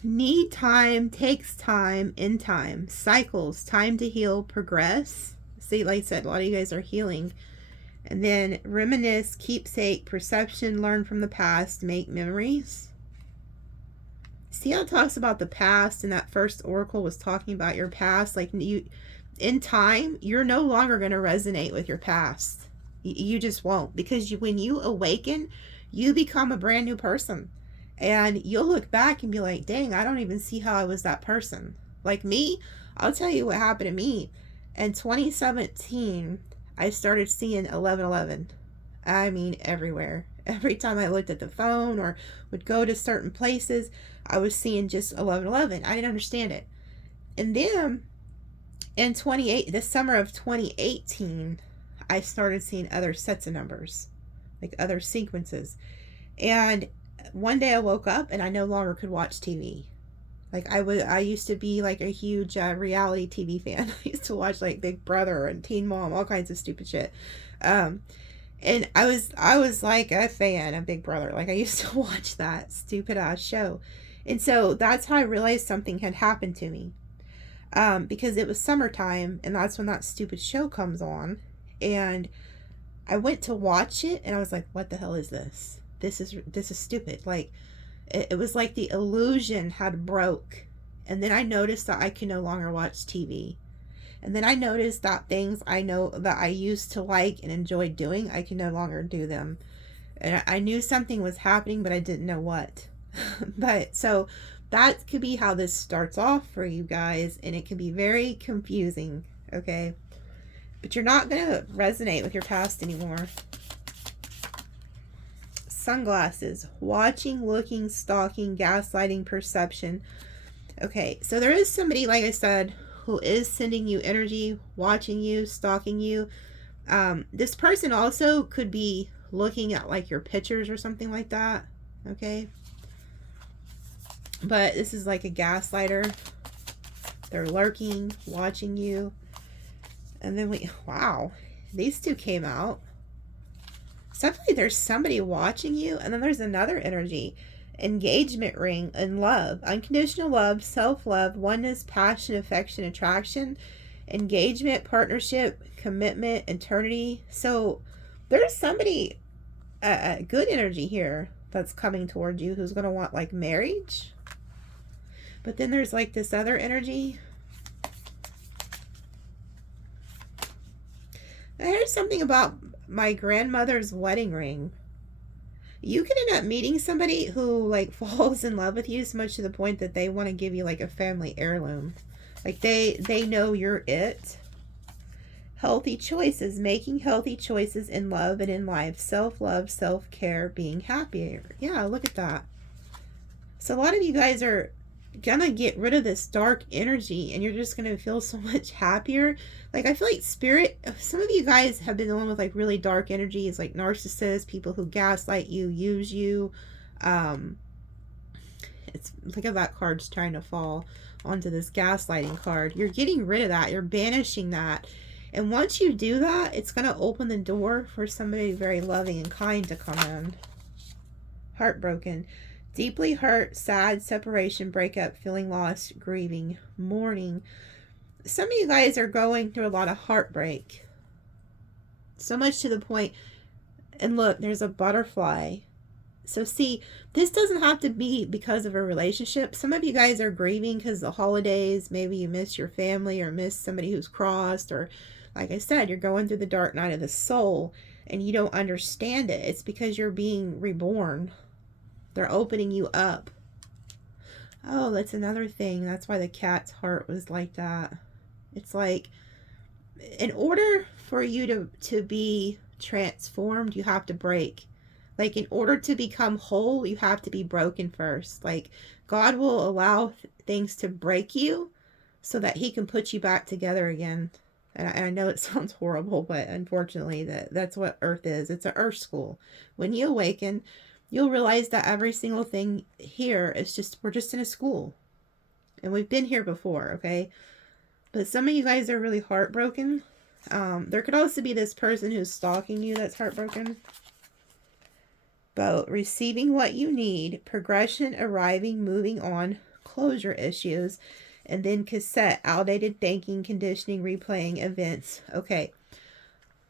Need time, takes time, in time. Cycles, time to heal, progress. See, like I said, a lot of you guys are healing. And then reminisce, keepsake, perception, learn from the past, make memories. See how it talks about the past, and that first oracle was talking about your past. Like, you, in time, you're no longer going to resonate with your past. You just won't, because when you awaken, you become a brand new person, and you'll look back and be like, dang, I don't even see how I was that person. Like me, I'll tell you what happened to me. In 2017, I started seeing 1111. I mean, everywhere. Every time I looked at the phone or would go to certain places, I was seeing just 1111. I didn't understand it. And then in the summer of 2018, I started seeing other sets of numbers, like other sequences. And one day I woke up and I no longer could watch TV. Like I used to be like a huge reality TV fan. I used to watch like Big Brother and Teen Mom, all kinds of stupid shit. Um, and I was like a fan of Big Brother. Like I used to watch that stupid ass show. And so that's how I realized something had happened to me. Because it was summertime and that's when that stupid show comes on. And I went to watch it and I was like, what the hell is this? This is stupid. Like it was like the illusion had broke. And then I noticed that I could no longer watch TV. And then I noticed that things I know that I used to like and enjoy doing, I can no longer do them. And I knew something was happening, but I didn't know what. But so that could be how this starts off for you guys. And it can be very confusing. Okay. But you're not going to resonate with your past anymore. Sunglasses. Watching, looking, stalking, gaslighting, perception. Okay. So there is somebody, like I said, who is sending you energy, watching you, stalking you. This person also could be looking at like your pictures or something like that. Okay. But this is like a gaslighter. They're lurking, watching you. And then wow, these two came out. So I feel like there's somebody watching you. And then there's another energy. Engagement ring and love. Unconditional love, self-love, oneness, passion, affection, attraction, engagement, partnership, commitment, eternity. So there's somebody, good energy here that's coming toward you who's going to want like marriage. But then there's like this other energy. I heard something about my grandmother's wedding ring. You can end up meeting somebody who like falls in love with you so much to the point that they want to give you like a family heirloom. Like they know you're it. Healthy choices, making healthy choices in love and in life. Self-love, self-care, being happier. Yeah, look at that. So a lot of you guys are gonna get rid of this dark energy and you're just gonna feel so much happier. Like I feel like spirit, some of you guys have been dealing with like really dark energies, like narcissists, people who gaslight you, use you. It's look at that card's trying to fall onto this gaslighting card. You're getting rid of that, you're banishing that. And once you do that, it's gonna open the door for somebody very loving and kind to come in. Heartbroken. Deeply hurt, sad, separation, breakup, feeling lost, grieving, mourning. Some of you guys are going through a lot of heartbreak. So much to the point, and look, there's a butterfly. So see, this doesn't have to be because of a relationship. Some of you guys are grieving because the holidays, maybe you miss your family or miss somebody who's crossed, or like I said, you're going through the dark night of the soul and you don't understand it. It's because you're being reborn. They're opening you up. Oh, that's another thing. That's why the cat's heart was like that. It's like, in order for you to be transformed, you have to break. Like, in order to become whole, you have to be broken first. Like, God will allow things to break you so that he can put you back together again. And I know it sounds horrible, but unfortunately, that's what Earth is. It's an Earth school. When you awaken, you'll realize that every single thing here is just, we're just in a school. And we've been here before, okay? But some of you guys are really heartbroken. There could also be this person who's stalking you that's heartbroken. But receiving what you need, progression, arriving, moving on, closure issues, and then cassette, outdated thinking, conditioning, replaying, events. Okay.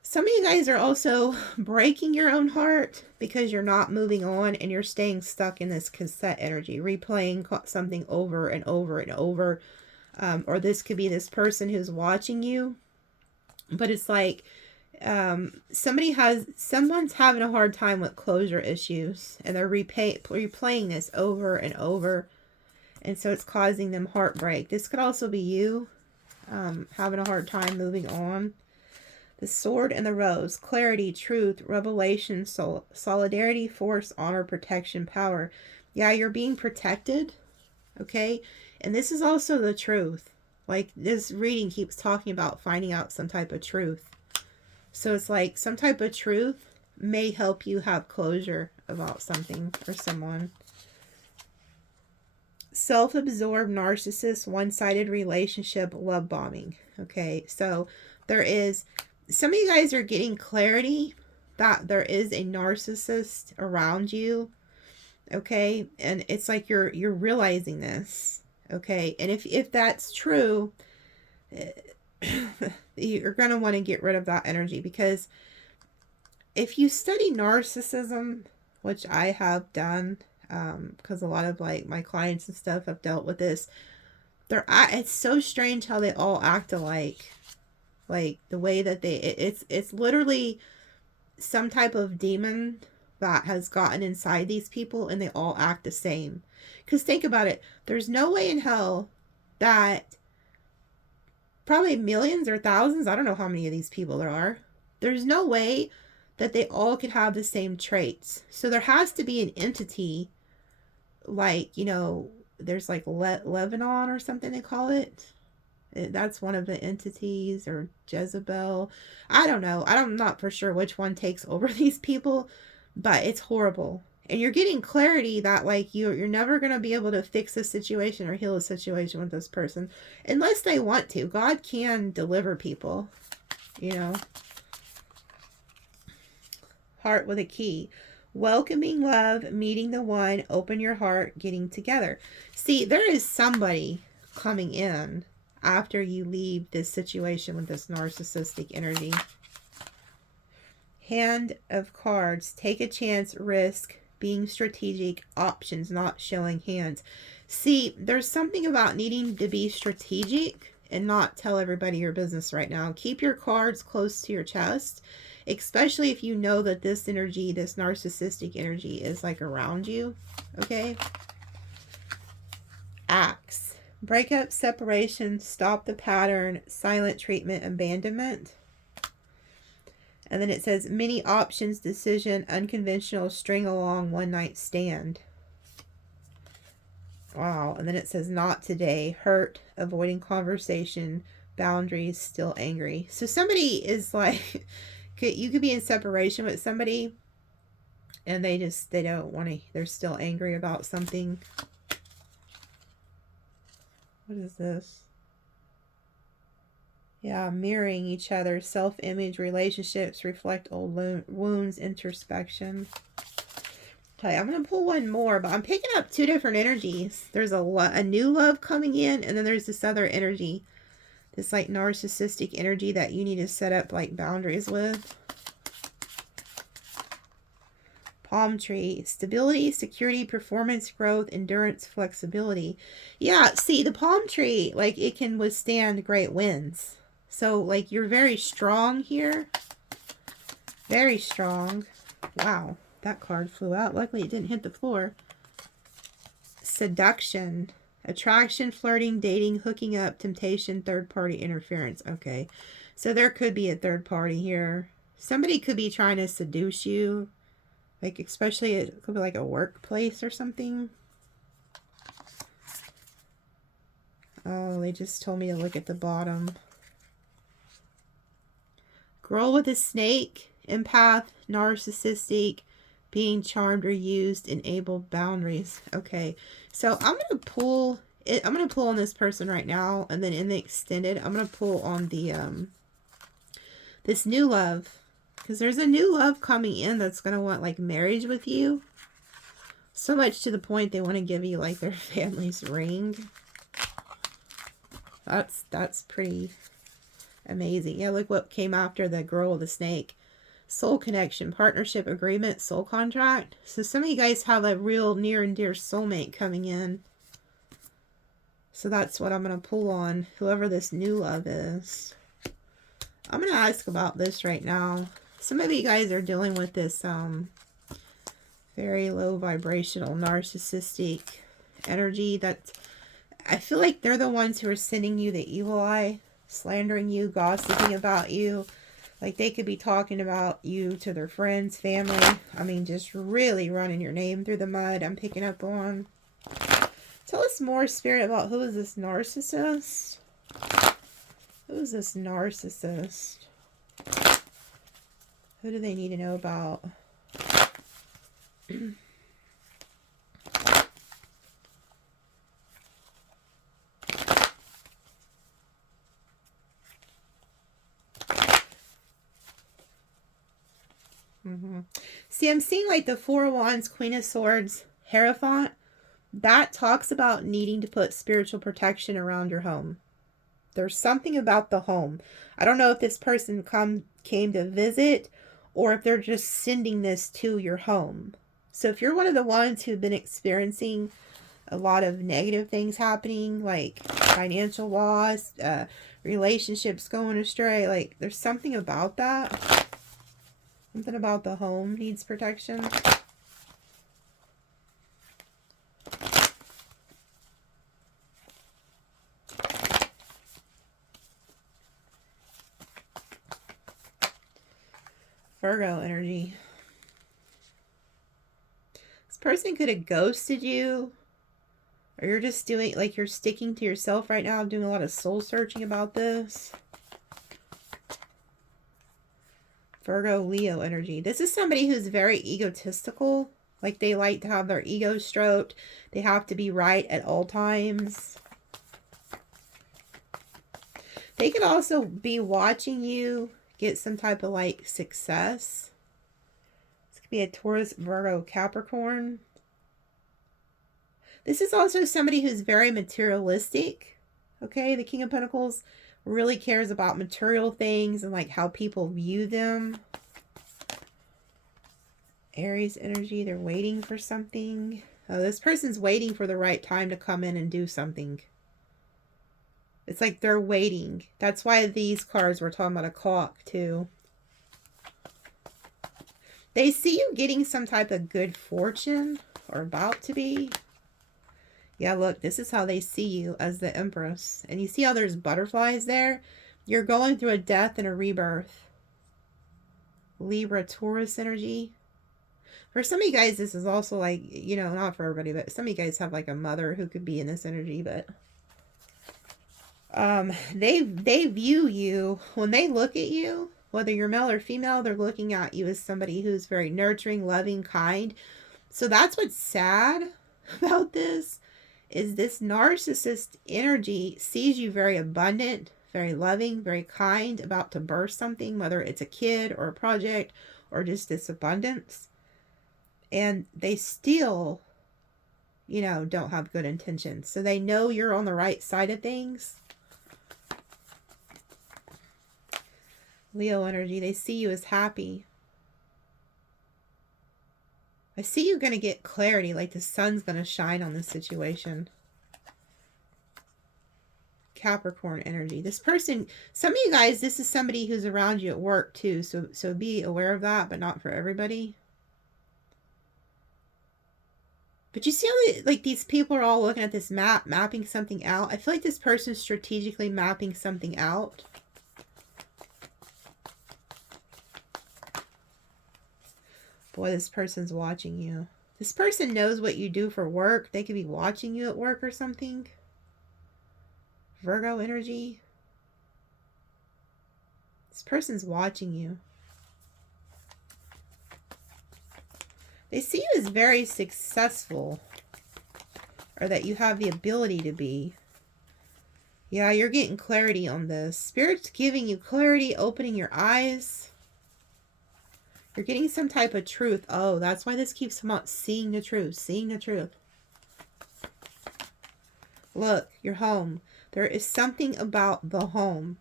Some of you guys are also breaking your own heart because you're not moving on and you're staying stuck in this cassette energy, replaying something over and over and over. Or this could be this person who's watching you, but it's like someone's having a hard time with closure issues and they're replaying this over and over. And so it's causing them heartbreak. This could also be you having a hard time moving on. The sword and the rose, clarity, truth, revelation, solidarity, force, honor, protection, power. Yeah, you're being protected, okay? And this is also the truth. Like, this reading keeps talking about finding out some type of truth. So it's like some type of truth may help you have closure about something or someone. self-absorbed narcissist, one-sided relationship, love bombing. Okay, so there is, some of you guys are getting clarity that there is a narcissist around you. Okay, and it's like you're realizing this. Okay, and if that's true, you're going to want to get rid of that energy, because if you study narcissism, which I have done, because a lot of like my clients and stuff have dealt with this, it's so strange how they all act alike. Like the way that it's literally some type of demon that has gotten inside these people, and they all act the same. Because think about it, there's no way in hell that probably millions or thousands, I don't know how many of these people there are, there's no way that they all could have the same traits. So there has to be an entity, like, you know, there's like Lebanon or something they call it. That's one of the entities, or Jezebel. I don't know. I'm not for sure which one takes over these people, but it's horrible. And you're getting clarity that like you're never going to be able to fix a situation or heal a situation with this person unless they want to. God can deliver people, you know. Heart with a key. Welcoming love, meeting the one, open your heart, getting together. See, there is somebody coming in after you leave this situation with this narcissistic energy. Hand of cards. Take a chance, risk, being strategic, options, not showing hands. See, there's something about needing to be strategic and not tell everybody your business right now. Keep your cards close to your chest, especially if you know that this energy, this narcissistic energy, is like around you. Okay? Acts. Breakup, separation, stop the pattern, silent treatment, abandonment. And then it says many options, decision, unconventional, string along, one night stand. Wow. And then it says not today, hurt, avoiding conversation, boundaries, still angry. So somebody is like, you could be in separation with somebody and they don't want to, they're still angry about something. What is this? Yeah, mirroring each other, self-image, relationships, reflect old wounds, introspection. Okay, I'm going to pull one more, but I'm picking up two different energies. There's a new love coming in, and then there's this other energy, this like narcissistic energy that you need to set up like boundaries with. Palm tree, stability, security, performance, growth, endurance, flexibility. Yeah, see, the palm tree, like it can withstand great winds. So, like, you're very strong here. Very strong. Wow, that card flew out. Luckily, it didn't hit the floor. Seduction. Attraction, flirting, dating, hooking up, temptation, third-party interference. Okay, so there could be a third party here. Somebody could be trying to seduce you. Like, especially, it could be like a workplace or something. Oh, they just told me to look at the bottom. Girl with a snake, empath, narcissistic, being charmed or used, enabled boundaries. Okay, so I'm going to pull it. I'm going to pull on this person right now, and then in the extended, I'm going to pull on the this new love, because there's a new love coming in that's going to want like marriage with you. So much to the point they want to give you like their family's ring. That's pretty amazing. Yeah, look what came after the girl with the snake. Soul connection, partnership, agreement, soul contract. So some of you guys have a real near and dear soulmate coming in. So that's what I'm going to pull on, whoever this new love is. I'm going to ask about this right now. Some of you guys are dealing with this very low vibrational narcissistic energy that I feel like they're the ones who are sending you the evil eye, slandering you, gossiping about you. Like they could be talking about you to their friends, family. I mean, just really running your name through the mud. I'm picking up on. Tell us more, Spirit, about who is this narcissist? Who is this narcissist? Who do they need to know about? See, I'm seeing like the Four of Wands, Queen of Swords, Hierophant. That talks about needing to put spiritual protection around your home. There's something about the home. I don't know if this person came to visit or if they're just sending this to your home. So if you're one of the ones who've been experiencing a lot of negative things happening, like financial loss, relationships going astray, like there's something about that. Something about the home needs protection. Virgo energy. This person could have ghosted you. Or you're just doing, like you're sticking to yourself right now. I'm doing a lot of soul searching about this. Virgo, Leo energy. This is somebody who's very egotistical. Like they like to have their ego stroked. They have to be right at all times. They could also be watching you get some type of like success. This could be a Taurus, Virgo, Capricorn. This is also somebody who's very materialistic. Okay, the King of Pentacles really cares about material things and like how people view them. Aries energy, they're waiting for something. Oh, this person's waiting for the right time to come in and do something. It's like they're waiting. That's why these cards were talking about a clock too. They see you getting some type of good fortune or about to be. Yeah, look, this is how they see you as the Empress. And you see how there's butterflies there? You're going through a death and a rebirth. Libra, Taurus energy. For some of you guys, this is also like, you know, not for everybody, but some of you guys have like a mother who could be in this energy, but they view you, when they look at you, whether you're male or female, they're looking at you as somebody who's very nurturing, loving, kind. So that's what's sad about this, is this narcissist energy sees you very abundant, very loving, very kind, about to birth something, whether it's a kid or a project or just this abundance. And they still, you know, don't have good intentions. So they know you're on the right side of things. Leo energy, they see you as happy. I see you going to get clarity, like the sun's going to shine on this situation. Capricorn energy. This person, some of you guys, this is somebody who's around you at work too. So be aware of that, but not for everybody. But you see how like these people are all looking at this map, mapping something out. I feel like this person's strategically mapping something out. Boy, this person's watching you. This person knows what you do for work. They could be watching you at work or something. Virgo energy. This person's watching you. They see you as very successful, or that you have the ability to be. Yeah, you're getting clarity on this. Spirit's giving you clarity, opening your eyes. You're getting some type of truth. Oh, that's why this keeps about seeing the truth, seeing the truth. Look, your home. There is something about the home.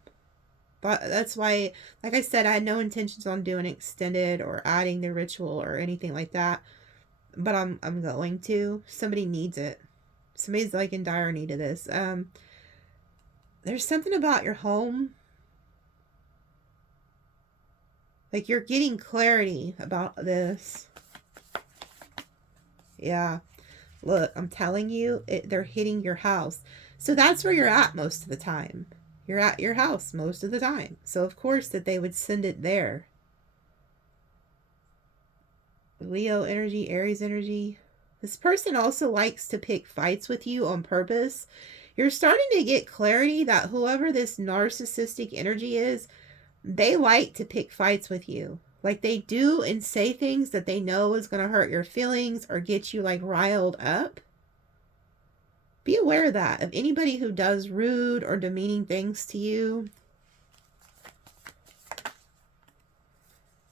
But that's why, like I said, I had no intentions on doing extended or adding the ritual or anything like that. But I'm going to. Somebody needs it. Somebody's like in dire need of this. There's something about your home. Like you're getting clarity about this. Yeah. Look, I'm telling you, they're hitting your house. So that's where you're at most of the time. You're at your house most of the time. So of course that they would send it there. Leo energy, Aries energy. This person also likes to pick fights with you on purpose. You're starting to get clarity that whoever this narcissistic energy is, they like to pick fights with you. Like they do and say things that they know is going to hurt your feelings or get you like riled up. Be aware of that. Of anybody who does rude or demeaning things to you.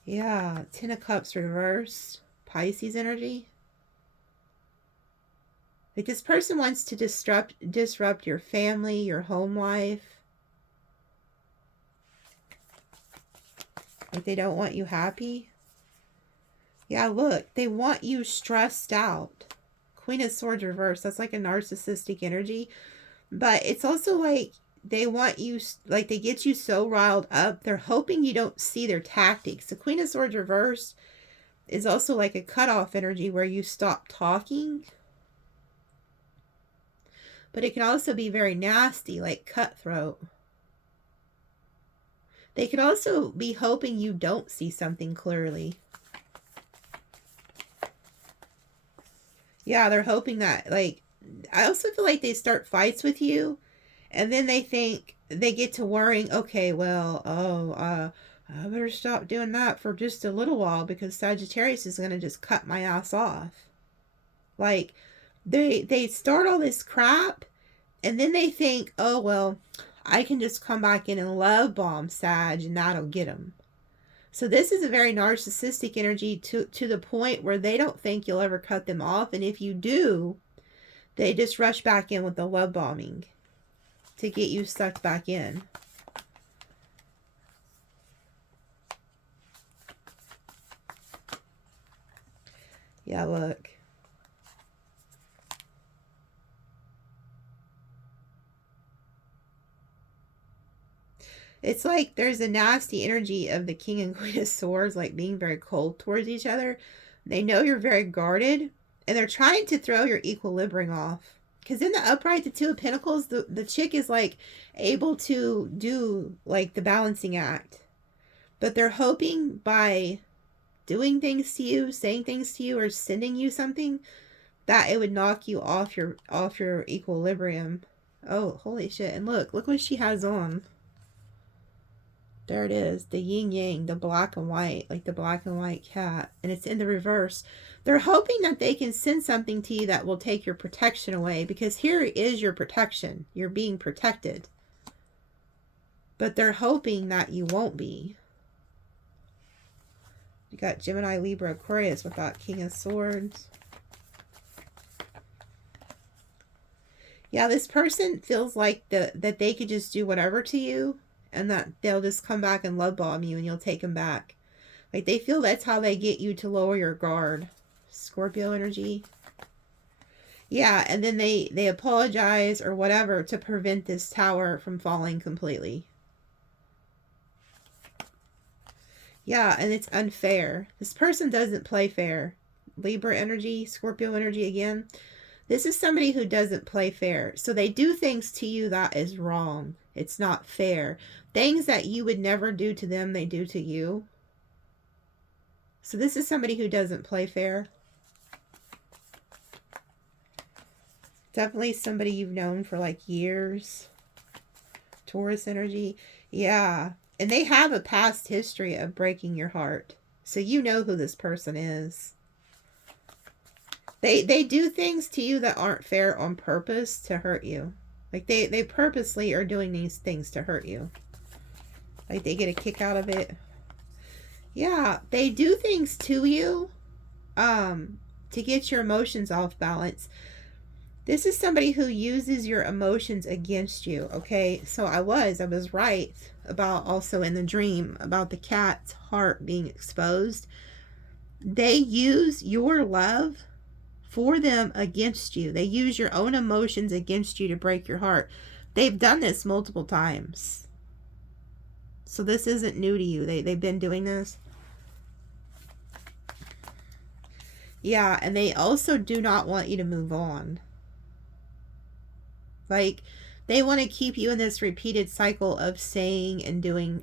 Yeah, Ten of Cups reversed. Pisces energy. Like this person wants to disrupt your family, your home life. Like they don't want you happy. Yeah, look, they want you stressed out. Queen of Swords reversed. That's like a narcissistic energy. But it's also like they want you, like they get you so riled up. They're hoping you don't see their tactics. The Queen of Swords reversed is also like a cutoff energy where you stop talking. But it can also be very nasty, like cutthroat. They could also be hoping you don't see something clearly. Yeah, they're hoping that, like, I also feel like they start fights with you, and then they think, they get to worrying, okay, well, I better stop doing that for just a little while because Sagittarius is going to just cut my ass off. Like, they start all this crap, and then they think, oh, well, I can just come back in and love bomb Sag, and that'll get them. So this is a very narcissistic energy to the point where they don't think you'll ever cut them off. And if you do, they just rush back in with the love bombing to get you sucked back in. Yeah, look. It's like there's a nasty energy of the King and Queen of Swords, like being very cold towards each other. They know you're very guarded, and they're trying to throw your equilibrium off. Because in the upright, the Two of Pentacles, the chick is like able to do like the balancing act. But they're hoping by doing things to you, saying things to you, or sending you something, that it would knock you off your equilibrium. Oh, holy shit. And look what she has on. There it is, the yin yang, the black and white, like the black and white cat, and it's in the reverse. They're hoping that they can send something to you that will take your protection away, because here is your protection. You're being protected. But they're hoping that you won't be. You got Gemini, Libra, Aquarius with that King of Swords. Yeah, this person feels like that they could just do whatever to you, and that they'll just come back and love bomb you and you'll take them back. Like they feel that's how they get you to lower your guard. Scorpio energy. Yeah, and then they apologize or whatever to prevent this tower from falling completely. Yeah, and it's unfair. This person doesn't play fair. Libra energy, Scorpio energy again. This is somebody who doesn't play fair. So they do things to you that is wrong. It's not fair. Things that you would never do to them, they do to you. So this is somebody who doesn't play fair. Definitely somebody you've known for like years. Taurus energy. Yeah. And they have a past history of breaking your heart. So you know who this person is. They do things to you that aren't fair on purpose to hurt you. Like they purposely are doing these things to hurt you. Like they get a kick out of it. Yeah, they do things to you to get your emotions off balance. This is somebody who uses your emotions against you, okay? So I was right about also in the dream about the cat's heart being exposed. They use your love for them against you. They use your own emotions against you to break your heart. They've done this multiple times. So this isn't new to you. They've been doing this. Yeah, and they also do not want you to move on. Like, they want to keep you in this repeated cycle of saying and doing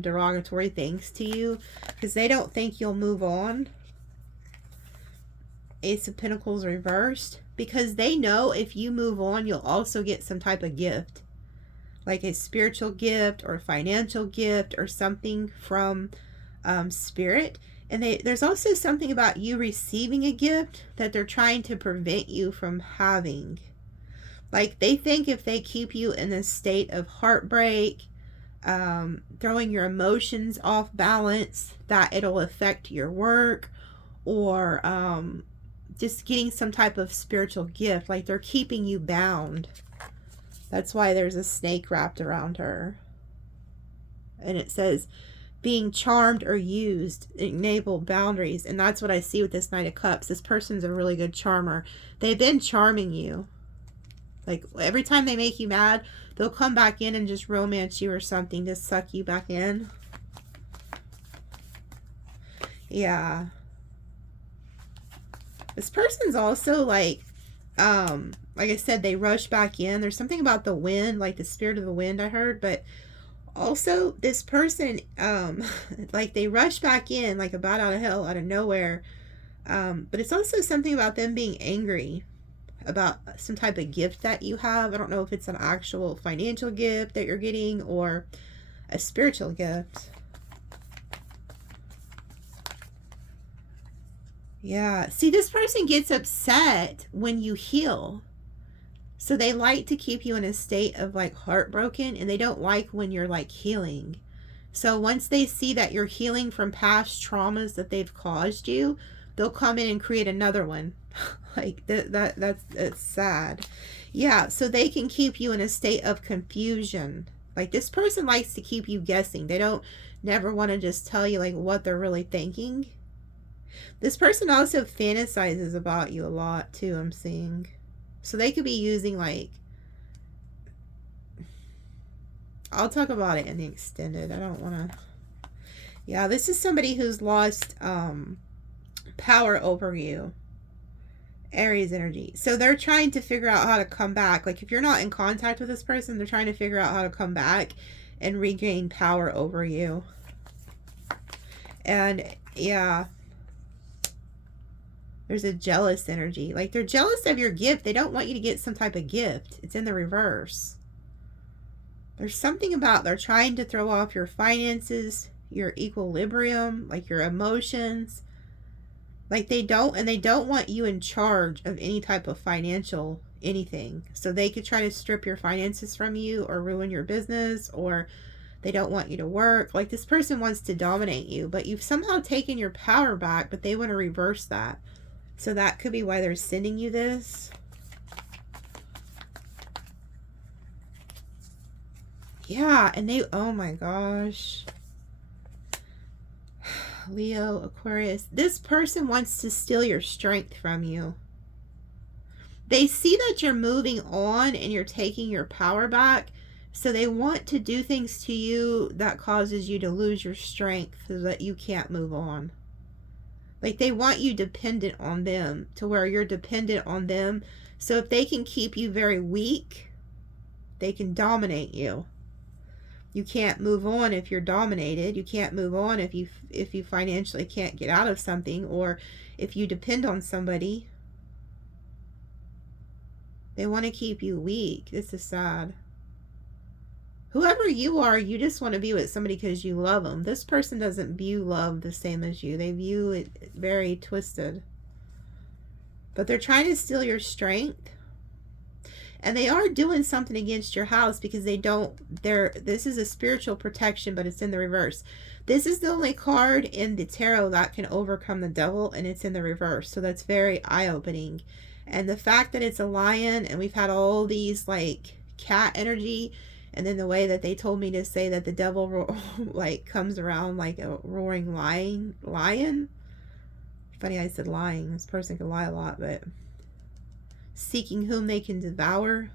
derogatory things to you because they don't think you'll move on. Ace of Pentacles reversed, because they know if you move on, you'll also get some type of gift, like a spiritual gift or financial gift or something from spirit. And there's also something about you receiving a gift that they're trying to prevent you from having. Like they think if they keep you in this state of heartbreak, throwing your emotions off balance, that it'll affect your work, or just getting some type of spiritual gift, like they're keeping you bound. That's why there's a snake wrapped around her. And it says, being charmed or used, enable boundaries. And that's what I see with this Knight of Cups. This person's a really good charmer. They've been charming you. Like, every time they make you mad, they'll come back in and just romance you or something to suck you back in. Yeah. This person's also like I said, they rush back in. There's something about the wind, like the spirit of the wind I heard, but also this person, like they rush back in like a bat out of hell, out of nowhere. But it's also something about them being angry about some type of gift that you have. I don't know if it's an actual financial gift that you're getting or a spiritual gift. Yeah. See, this person gets upset when you heal. So they like to keep you in a state of like heartbroken, and they don't like when you're like healing. So once they see that you're healing from past traumas that they've caused you, they'll come in and create another one. Like that's sad. Yeah, so they can keep you in a state of confusion. Like, this person likes to keep you guessing. They don't never want to just tell you like what they're really thinking. This person also fantasizes about you a lot too, I'm seeing. So they could be using like, I'll talk about it in the extended. I don't want to. Yeah, this is somebody who's lost power over you. Aries energy. So they're trying to figure out how to come back. Like, if you're not in contact with this person, they're trying to figure out how to come back and regain power over you. And yeah, there's a jealous energy. Like, they're jealous of your gift. They don't want you to get some type of gift. It's in the reverse. There's something about they're trying to throw off your finances, your equilibrium, like your emotions. Like, they don't want you in charge of any type of financial anything. So they could try to strip your finances from you or ruin your business, or they don't want you to work. Like, this person wants to dominate you, but you've somehow taken your power back, but they want to reverse that. So that could be why they're sending you this. Yeah, and they, oh my gosh. Leo, Aquarius. This person wants to steal your strength from you. They see that you're moving on and you're taking your power back. So they want to do things to you that causes you to lose your strength so that you can't move on. Like, they want you dependent on them to where you're dependent on them. So if they can keep you very weak, they can dominate you. You can't move on if you're dominated. You can't move on if you financially can't get out of something, or if you depend on somebody. They want to keep you weak. This is sad. Whoever you are, you just want to be with somebody because you love them. This person doesn't view love the same as you. They view it very twisted. But they're trying to steal your strength. And they are doing something against your house because this is a spiritual protection, but it's in the reverse. This is the only card in the tarot that can overcome the devil, and it's in the reverse. So that's very eye-opening. And the fact that it's a lion, and we've had all these like cat energy, and then the way that they told me to say that the devil like comes around like a roaring lion. Funny I said lying. This person could lie a lot, but seeking whom they can devour.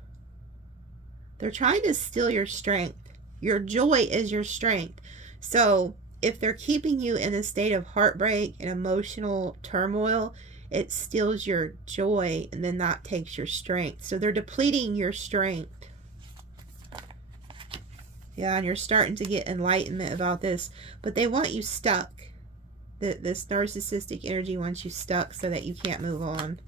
They're trying to steal your strength. Your joy is your strength. So if they're keeping you in a state of heartbreak and emotional turmoil, it steals your joy, and then that takes your strength. So they're depleting your strength. Yeah, and you're starting to get enlightenment about this, but they want you stuck. This narcissistic energy wants you stuck so that you can't move on.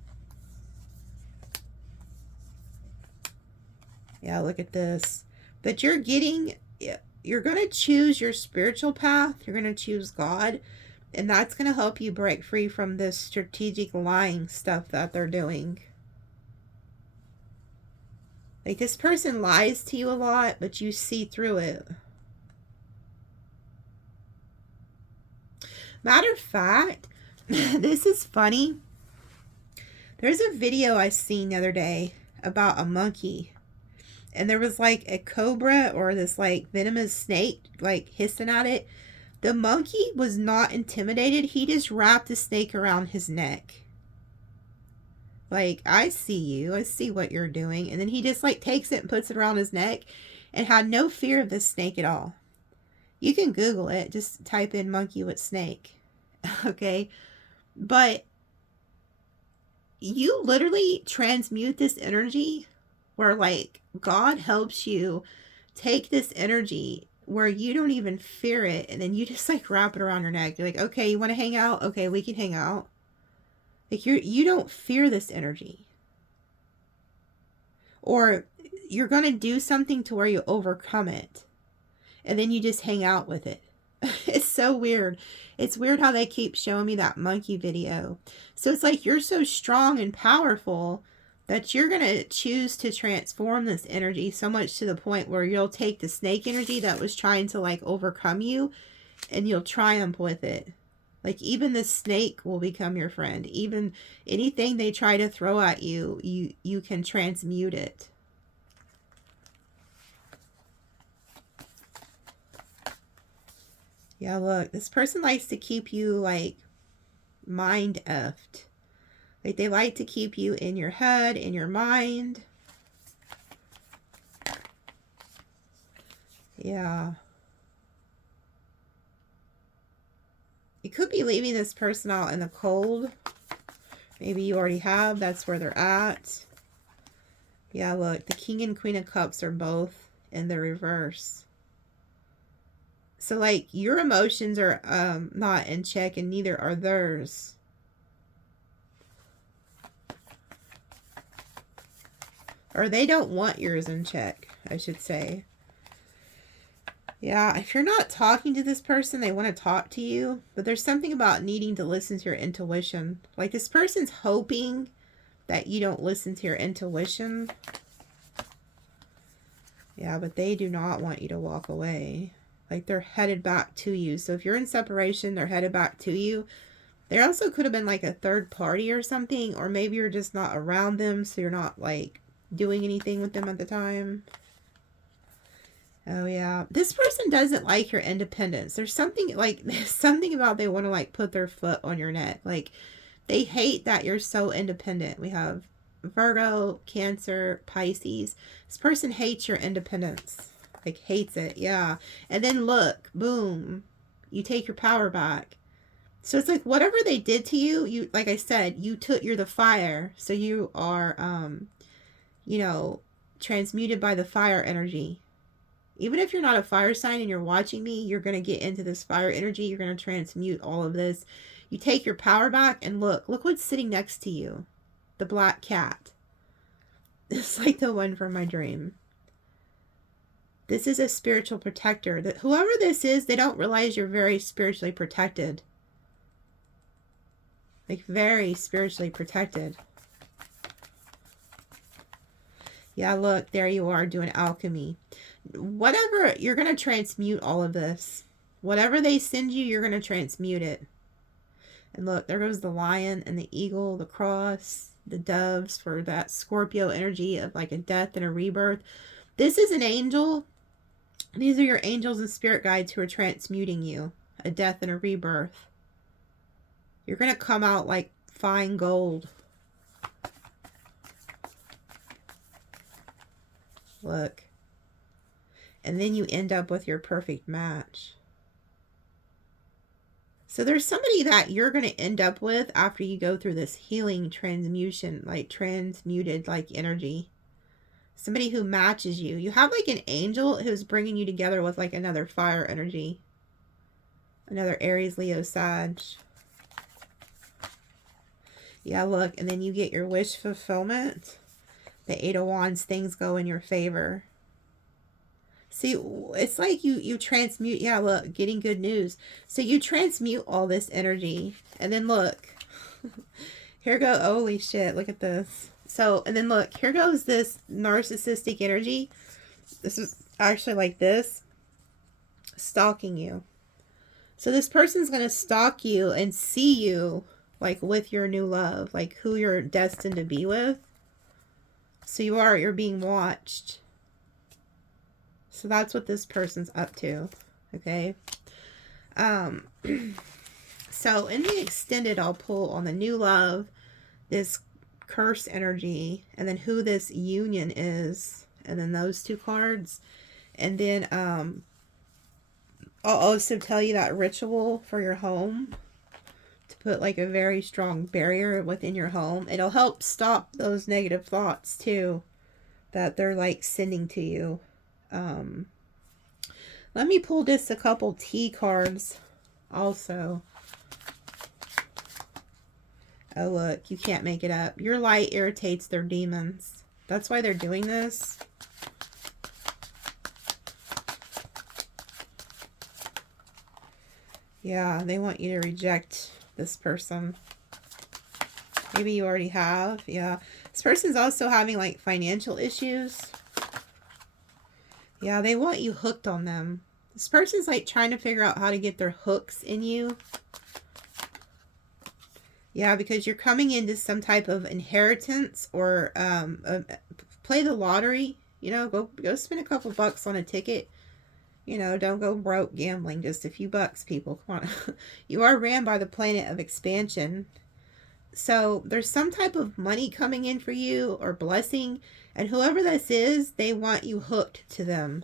Yeah, look at this. But you're going to choose your spiritual path. You're going to choose God. And that's going to help you break free from this strategic lying stuff that they're doing. Like, this person lies to you a lot, but you see through it. Matter of fact, this is funny. There's a video I seen the other day about a monkey. And there was like a cobra or this like venomous snake like hissing at it. The monkey was not intimidated. He just wrapped the snake around his neck. Like, I see you. I see what you're doing. And then he just like takes it and puts it around his neck and had no fear of this snake at all. You can Google it. Just type in monkey with snake. Okay. But you literally transmute this energy where like God helps you take this energy where you don't even fear it, and then you just like wrap it around your neck. You're like, okay, you want to hang out? Okay, we can hang out. Like you don't fear this energy. Or you're going to do something to where you overcome it. And then you just hang out with it. It's so weird. It's weird how they keep showing me that monkey video. So it's like you're so strong and powerful that you're going to choose to transform this energy so much to the point where you'll take the snake energy that was trying to like overcome you and you'll triumph with it. Like even the snake will become your friend. Even anything they try to throw at you, you can transmute it. Yeah, look, this person likes to keep you like mind effed. Like they like to keep you in your head, in your mind. Yeah. You could be leaving this person out in the cold. Maybe you already have. That's where they're at. Yeah, look, the King and Queen of Cups are both in the reverse. So, like, your emotions are not in check, and neither are theirs. Or they don't want yours in check, I should say. Yeah, if you're not talking to this person, they want to talk to you. But there's something about needing to listen to your intuition. Like, this person's hoping that you don't listen to your intuition. Yeah, but they do not want you to walk away. Like, they're headed back to you. So if you're in separation, they're headed back to you. There also could have been like a third party or something. Or maybe you're just not around them, so you're not like doing anything with them at the time. Oh yeah, this person doesn't like your independence. There's something about they want to like put their foot on your neck. Like they hate that you're so independent. We have Virgo, Cancer, Pisces. This person hates your independence. Like hates it. Yeah. And then look, boom, you take your power back. So it's like whatever they did to you, you, like I said, you're the fire. So you are, you know, transmuted by the fire energy. Even if you're not a fire sign and you're watching me, you're going to get into this fire energy. You're going to transmute all of this. You take your power back and look what's sitting next to you. The black cat. It's like the one from my dream. This is a spiritual protector. That whoever this is, they don't realize you're very spiritually protected. Like very spiritually protected. Yeah, look, there you are doing alchemy. Whatever, you're going to transmute all of this. Whatever they send you, you're going to transmute it. And look, there goes the lion and the eagle, the cross, the doves for that Scorpio energy of like a death and a rebirth. This is an angel. These are your angels and spirit guides who are transmuting you. A death and a rebirth. You're going to come out like fine gold. Look. And then you end up with your perfect match. So there's somebody that you're going to end up with after you go through this healing transmutation, like transmuted like energy. Somebody who matches you. You have like an angel who's bringing you together with like another fire energy. Another Aries, Leo, Sag. Yeah, look. And then you get your wish fulfillment. The 8 of Wands, things go in your favor. See, it's like you transmute. Yeah, look, getting good news. So you transmute all this energy. And then look. Here go. Holy shit. Look at this. So, and then look. Here goes this narcissistic energy. This is actually like this. Stalking you. So this person's going to stalk you and see you like with your new love, like who you're destined to be with. So you're being watched. So that's what this person's up to. Okay. So in the extended, I'll pull on the new love, this curse energy, and then who this union is, and then those two cards. And then I'll also tell you that ritual for your home, to put like a very strong barrier within your home. It'll help stop those negative thoughts too that they're like sending to you. Let me pull just a couple T cards also. Oh, look, you can't make it up. Your light irritates their demons. That's why they're doing this. Yeah, they want you to reject this person. Maybe you already have. Yeah. This person's also having like financial issues. Yeah, they want you hooked on them. This person's like trying to figure out how to get their hooks in you. Yeah, because you're coming into some type of inheritance or play the lottery. You know, go spend a couple bucks on a ticket. You know, don't go broke gambling. Just a few bucks, people. Come on. You are ran by the planet of expansion. So there's some type of money coming in for you or blessing. And whoever this is, they want you hooked to them.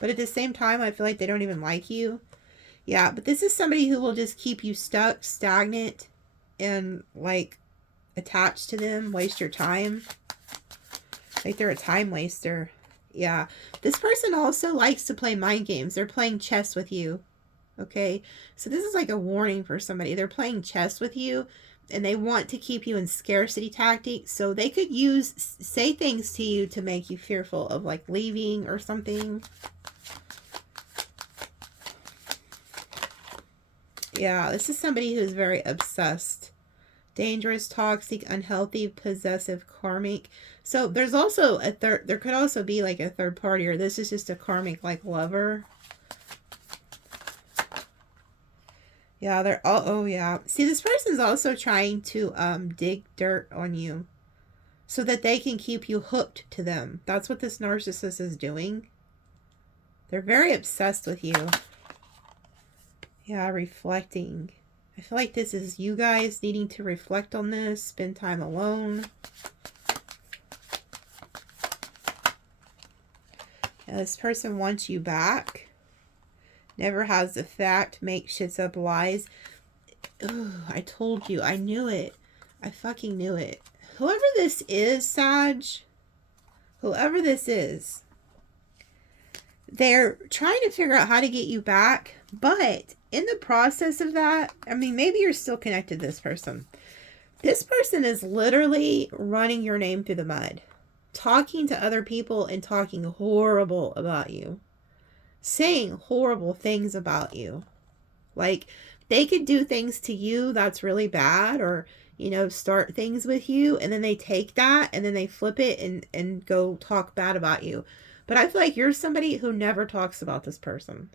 But at the same time, I feel like they don't even like you. Yeah, but this is somebody who will just keep you stuck, stagnant, and like attached to them, waste your time. Like they're a time waster. Yeah. This person also likes to play mind games. They're playing chess with you. Okay. So this is like a warning for somebody. They're playing chess with you and they want to keep you in scarcity tactics. So they could say things to you to make you fearful of like leaving or something. Yeah, this is somebody who's very obsessed. Dangerous, toxic, unhealthy, possessive, karmic. So there's also a third, there could also be like a third party, or this is just a karmic like lover. Yeah, they're all, oh yeah. See, this person's also trying to dig dirt on you so that they can keep you hooked to them. That's what this narcissist is doing. They're very obsessed with you. Yeah, reflecting. I feel like this is you guys needing to reflect on this, spend time alone. Yeah, this person wants you back. Never has the fact, makes shits up lies. Ugh, I told you. I knew it. I fucking knew it. Whoever this is, Sag, whoever this is, they're trying to figure out how to get you back, but in the process of that, I mean, maybe you're still connected to this person. This person is literally running your name through the mud, talking to other people and talking horrible about you, saying horrible things about you. Like, they could do things to you that's really bad, or, you know, start things with you, and then they take that and then they flip it and go talk bad about you. But I feel like you're somebody who never talks about this person.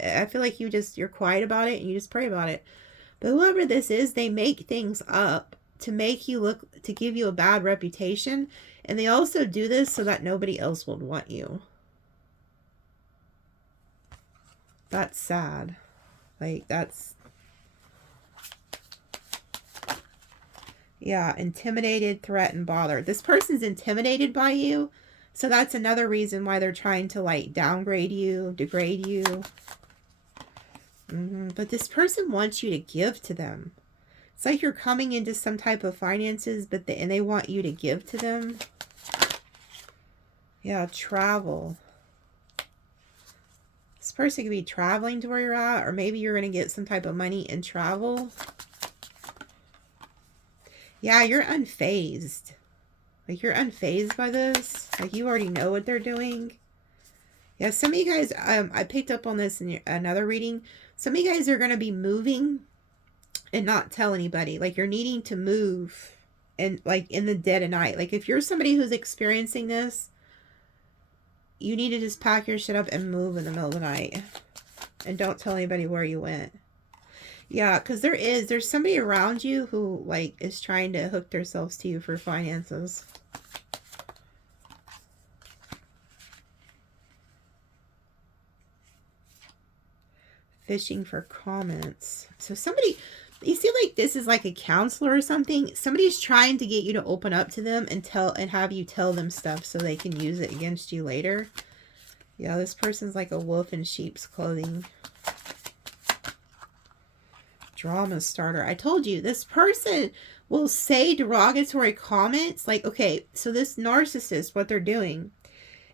I feel like you're quiet about it and you just pray about it. But whoever this is, they make things up to make you look, to give you a bad reputation. And they also do this so that nobody else will want you. That's sad. Like, that's... Yeah, intimidated, threatened, bothered. This person's intimidated by you. So that's another reason why they're trying to, like, downgrade you, degrade you. But this person wants you to give to them. It's like you're coming into some type of finances, and they want you to give to them. Yeah, travel. This person could be traveling to where you're at, or maybe you're going to get some type of money and travel. Yeah, you're unfazed. Like, you're unfazed by this. Like, you already know what they're doing. Yeah, some of you guys, I picked up on this in another reading. Some of you guys are going to be moving and not tell anybody. Like, you're needing to move and, like, in the dead of night. Like, if you're somebody who's experiencing this, you need to just pack your shit up and move in the middle of the night. And don't tell anybody where you went. Yeah, because there's somebody around you who, like, is trying to hook themselves to you for finances. Fishing for comments. So somebody, you see, like, this is like a counselor or something. Somebody's trying to get you to open up to them and have you tell them stuff so they can use it against you later. Yeah, this person's like a wolf in sheep's clothing. Drama starter. I told you, this person will say derogatory comments. Like, okay, so this narcissist, what they're doing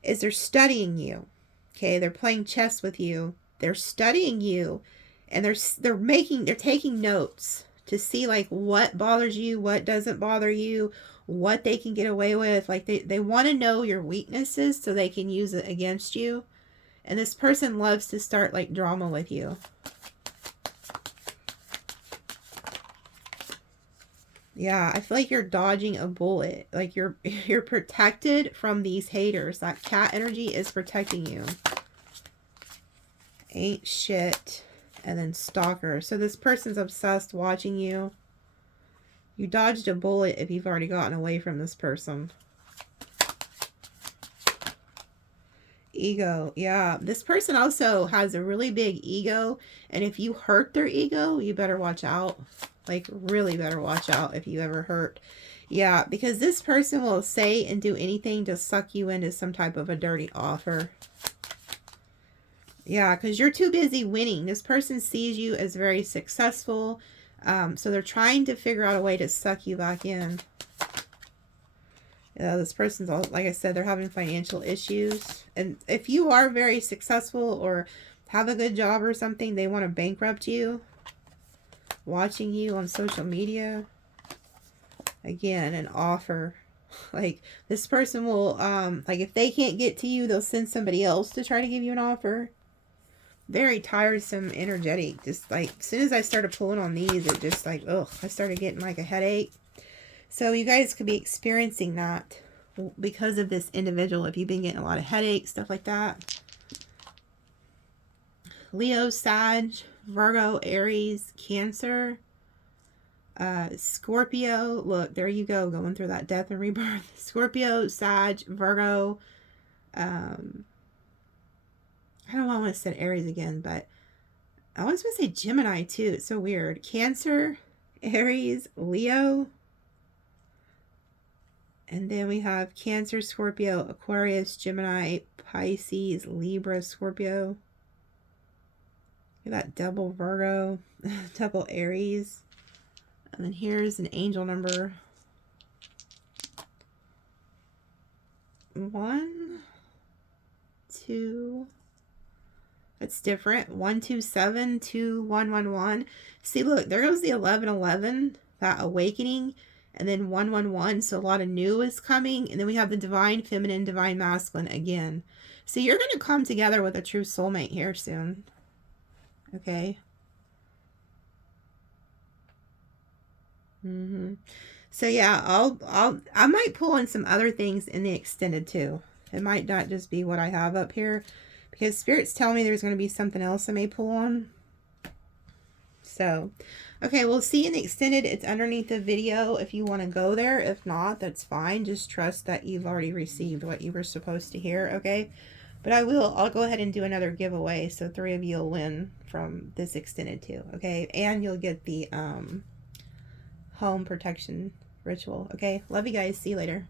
is they're studying you. Okay, they're playing chess with you. They're studying you, and they're taking notes to see, like, what bothers you, what doesn't bother you, what they can get away with. Like, they want to know your weaknesses so they can use it against you. And this person loves to start, like, drama with you. Yeah, I feel like you're dodging a bullet. Like, you're protected from these haters. That cat energy is protecting you. Ain't shit. And then stalker. So this person's obsessed watching you. You dodged a bullet if you've already gotten away from this person. Ego. Yeah, this person also has a really big ego. And if you hurt their ego, you better watch out. Like, really better watch out if you ever hurt. Yeah, because this person will say and do anything to suck you into some type of a dirty offer. Yeah, because you're too busy winning. This person sees you as very successful. So they're trying to figure out a way to suck you back in. Yeah, this person's, all, like I said, they're having financial issues. And if you are very successful or have a good job or something, they want to bankrupt you. Watching you on social media. Again, an offer. Like, this person will, like, if they can't get to you, they'll send somebody else to try to give you an offer. Very tiresome, energetic. Just, like, as soon as I started pulling on these, it just, like, ugh, I started getting, like, a headache. So you guys could be experiencing that because of this individual. If you've been getting a lot of headaches, stuff like that. Leo, Sag, Virgo, Aries, Cancer, Scorpio. Look, there you go, going through that death and rebirth. Scorpio, Sag, Virgo. I don't want to say Aries again, but I was going to say Gemini too. It's so weird. Cancer, Aries, Leo. And then we have Cancer, Scorpio, Aquarius, Gemini, Pisces, Libra, Scorpio. We got double Virgo, double Aries. And then here's an angel number. 1, 2. That's different. 127, 2111. See, look, there goes the 1111, that awakening. And then 111, so a lot of new is coming. And then we have the divine feminine, divine masculine again. So you're going to come together with a true soulmate here soon. Okay. So yeah, I might pull in some other things in the extended too. It might not just be what I have up here, because spirits tell me there's going to be something else I may pull on. So, okay, we'll see in the extended. It's underneath the video if you want to go there. If not, that's fine. Just trust that you've already received what you were supposed to hear, okay? But I'll go ahead and do another giveaway, so 3 of you will win from this extended too, okay? And you'll get the home protection ritual, okay? Love you guys. See you later.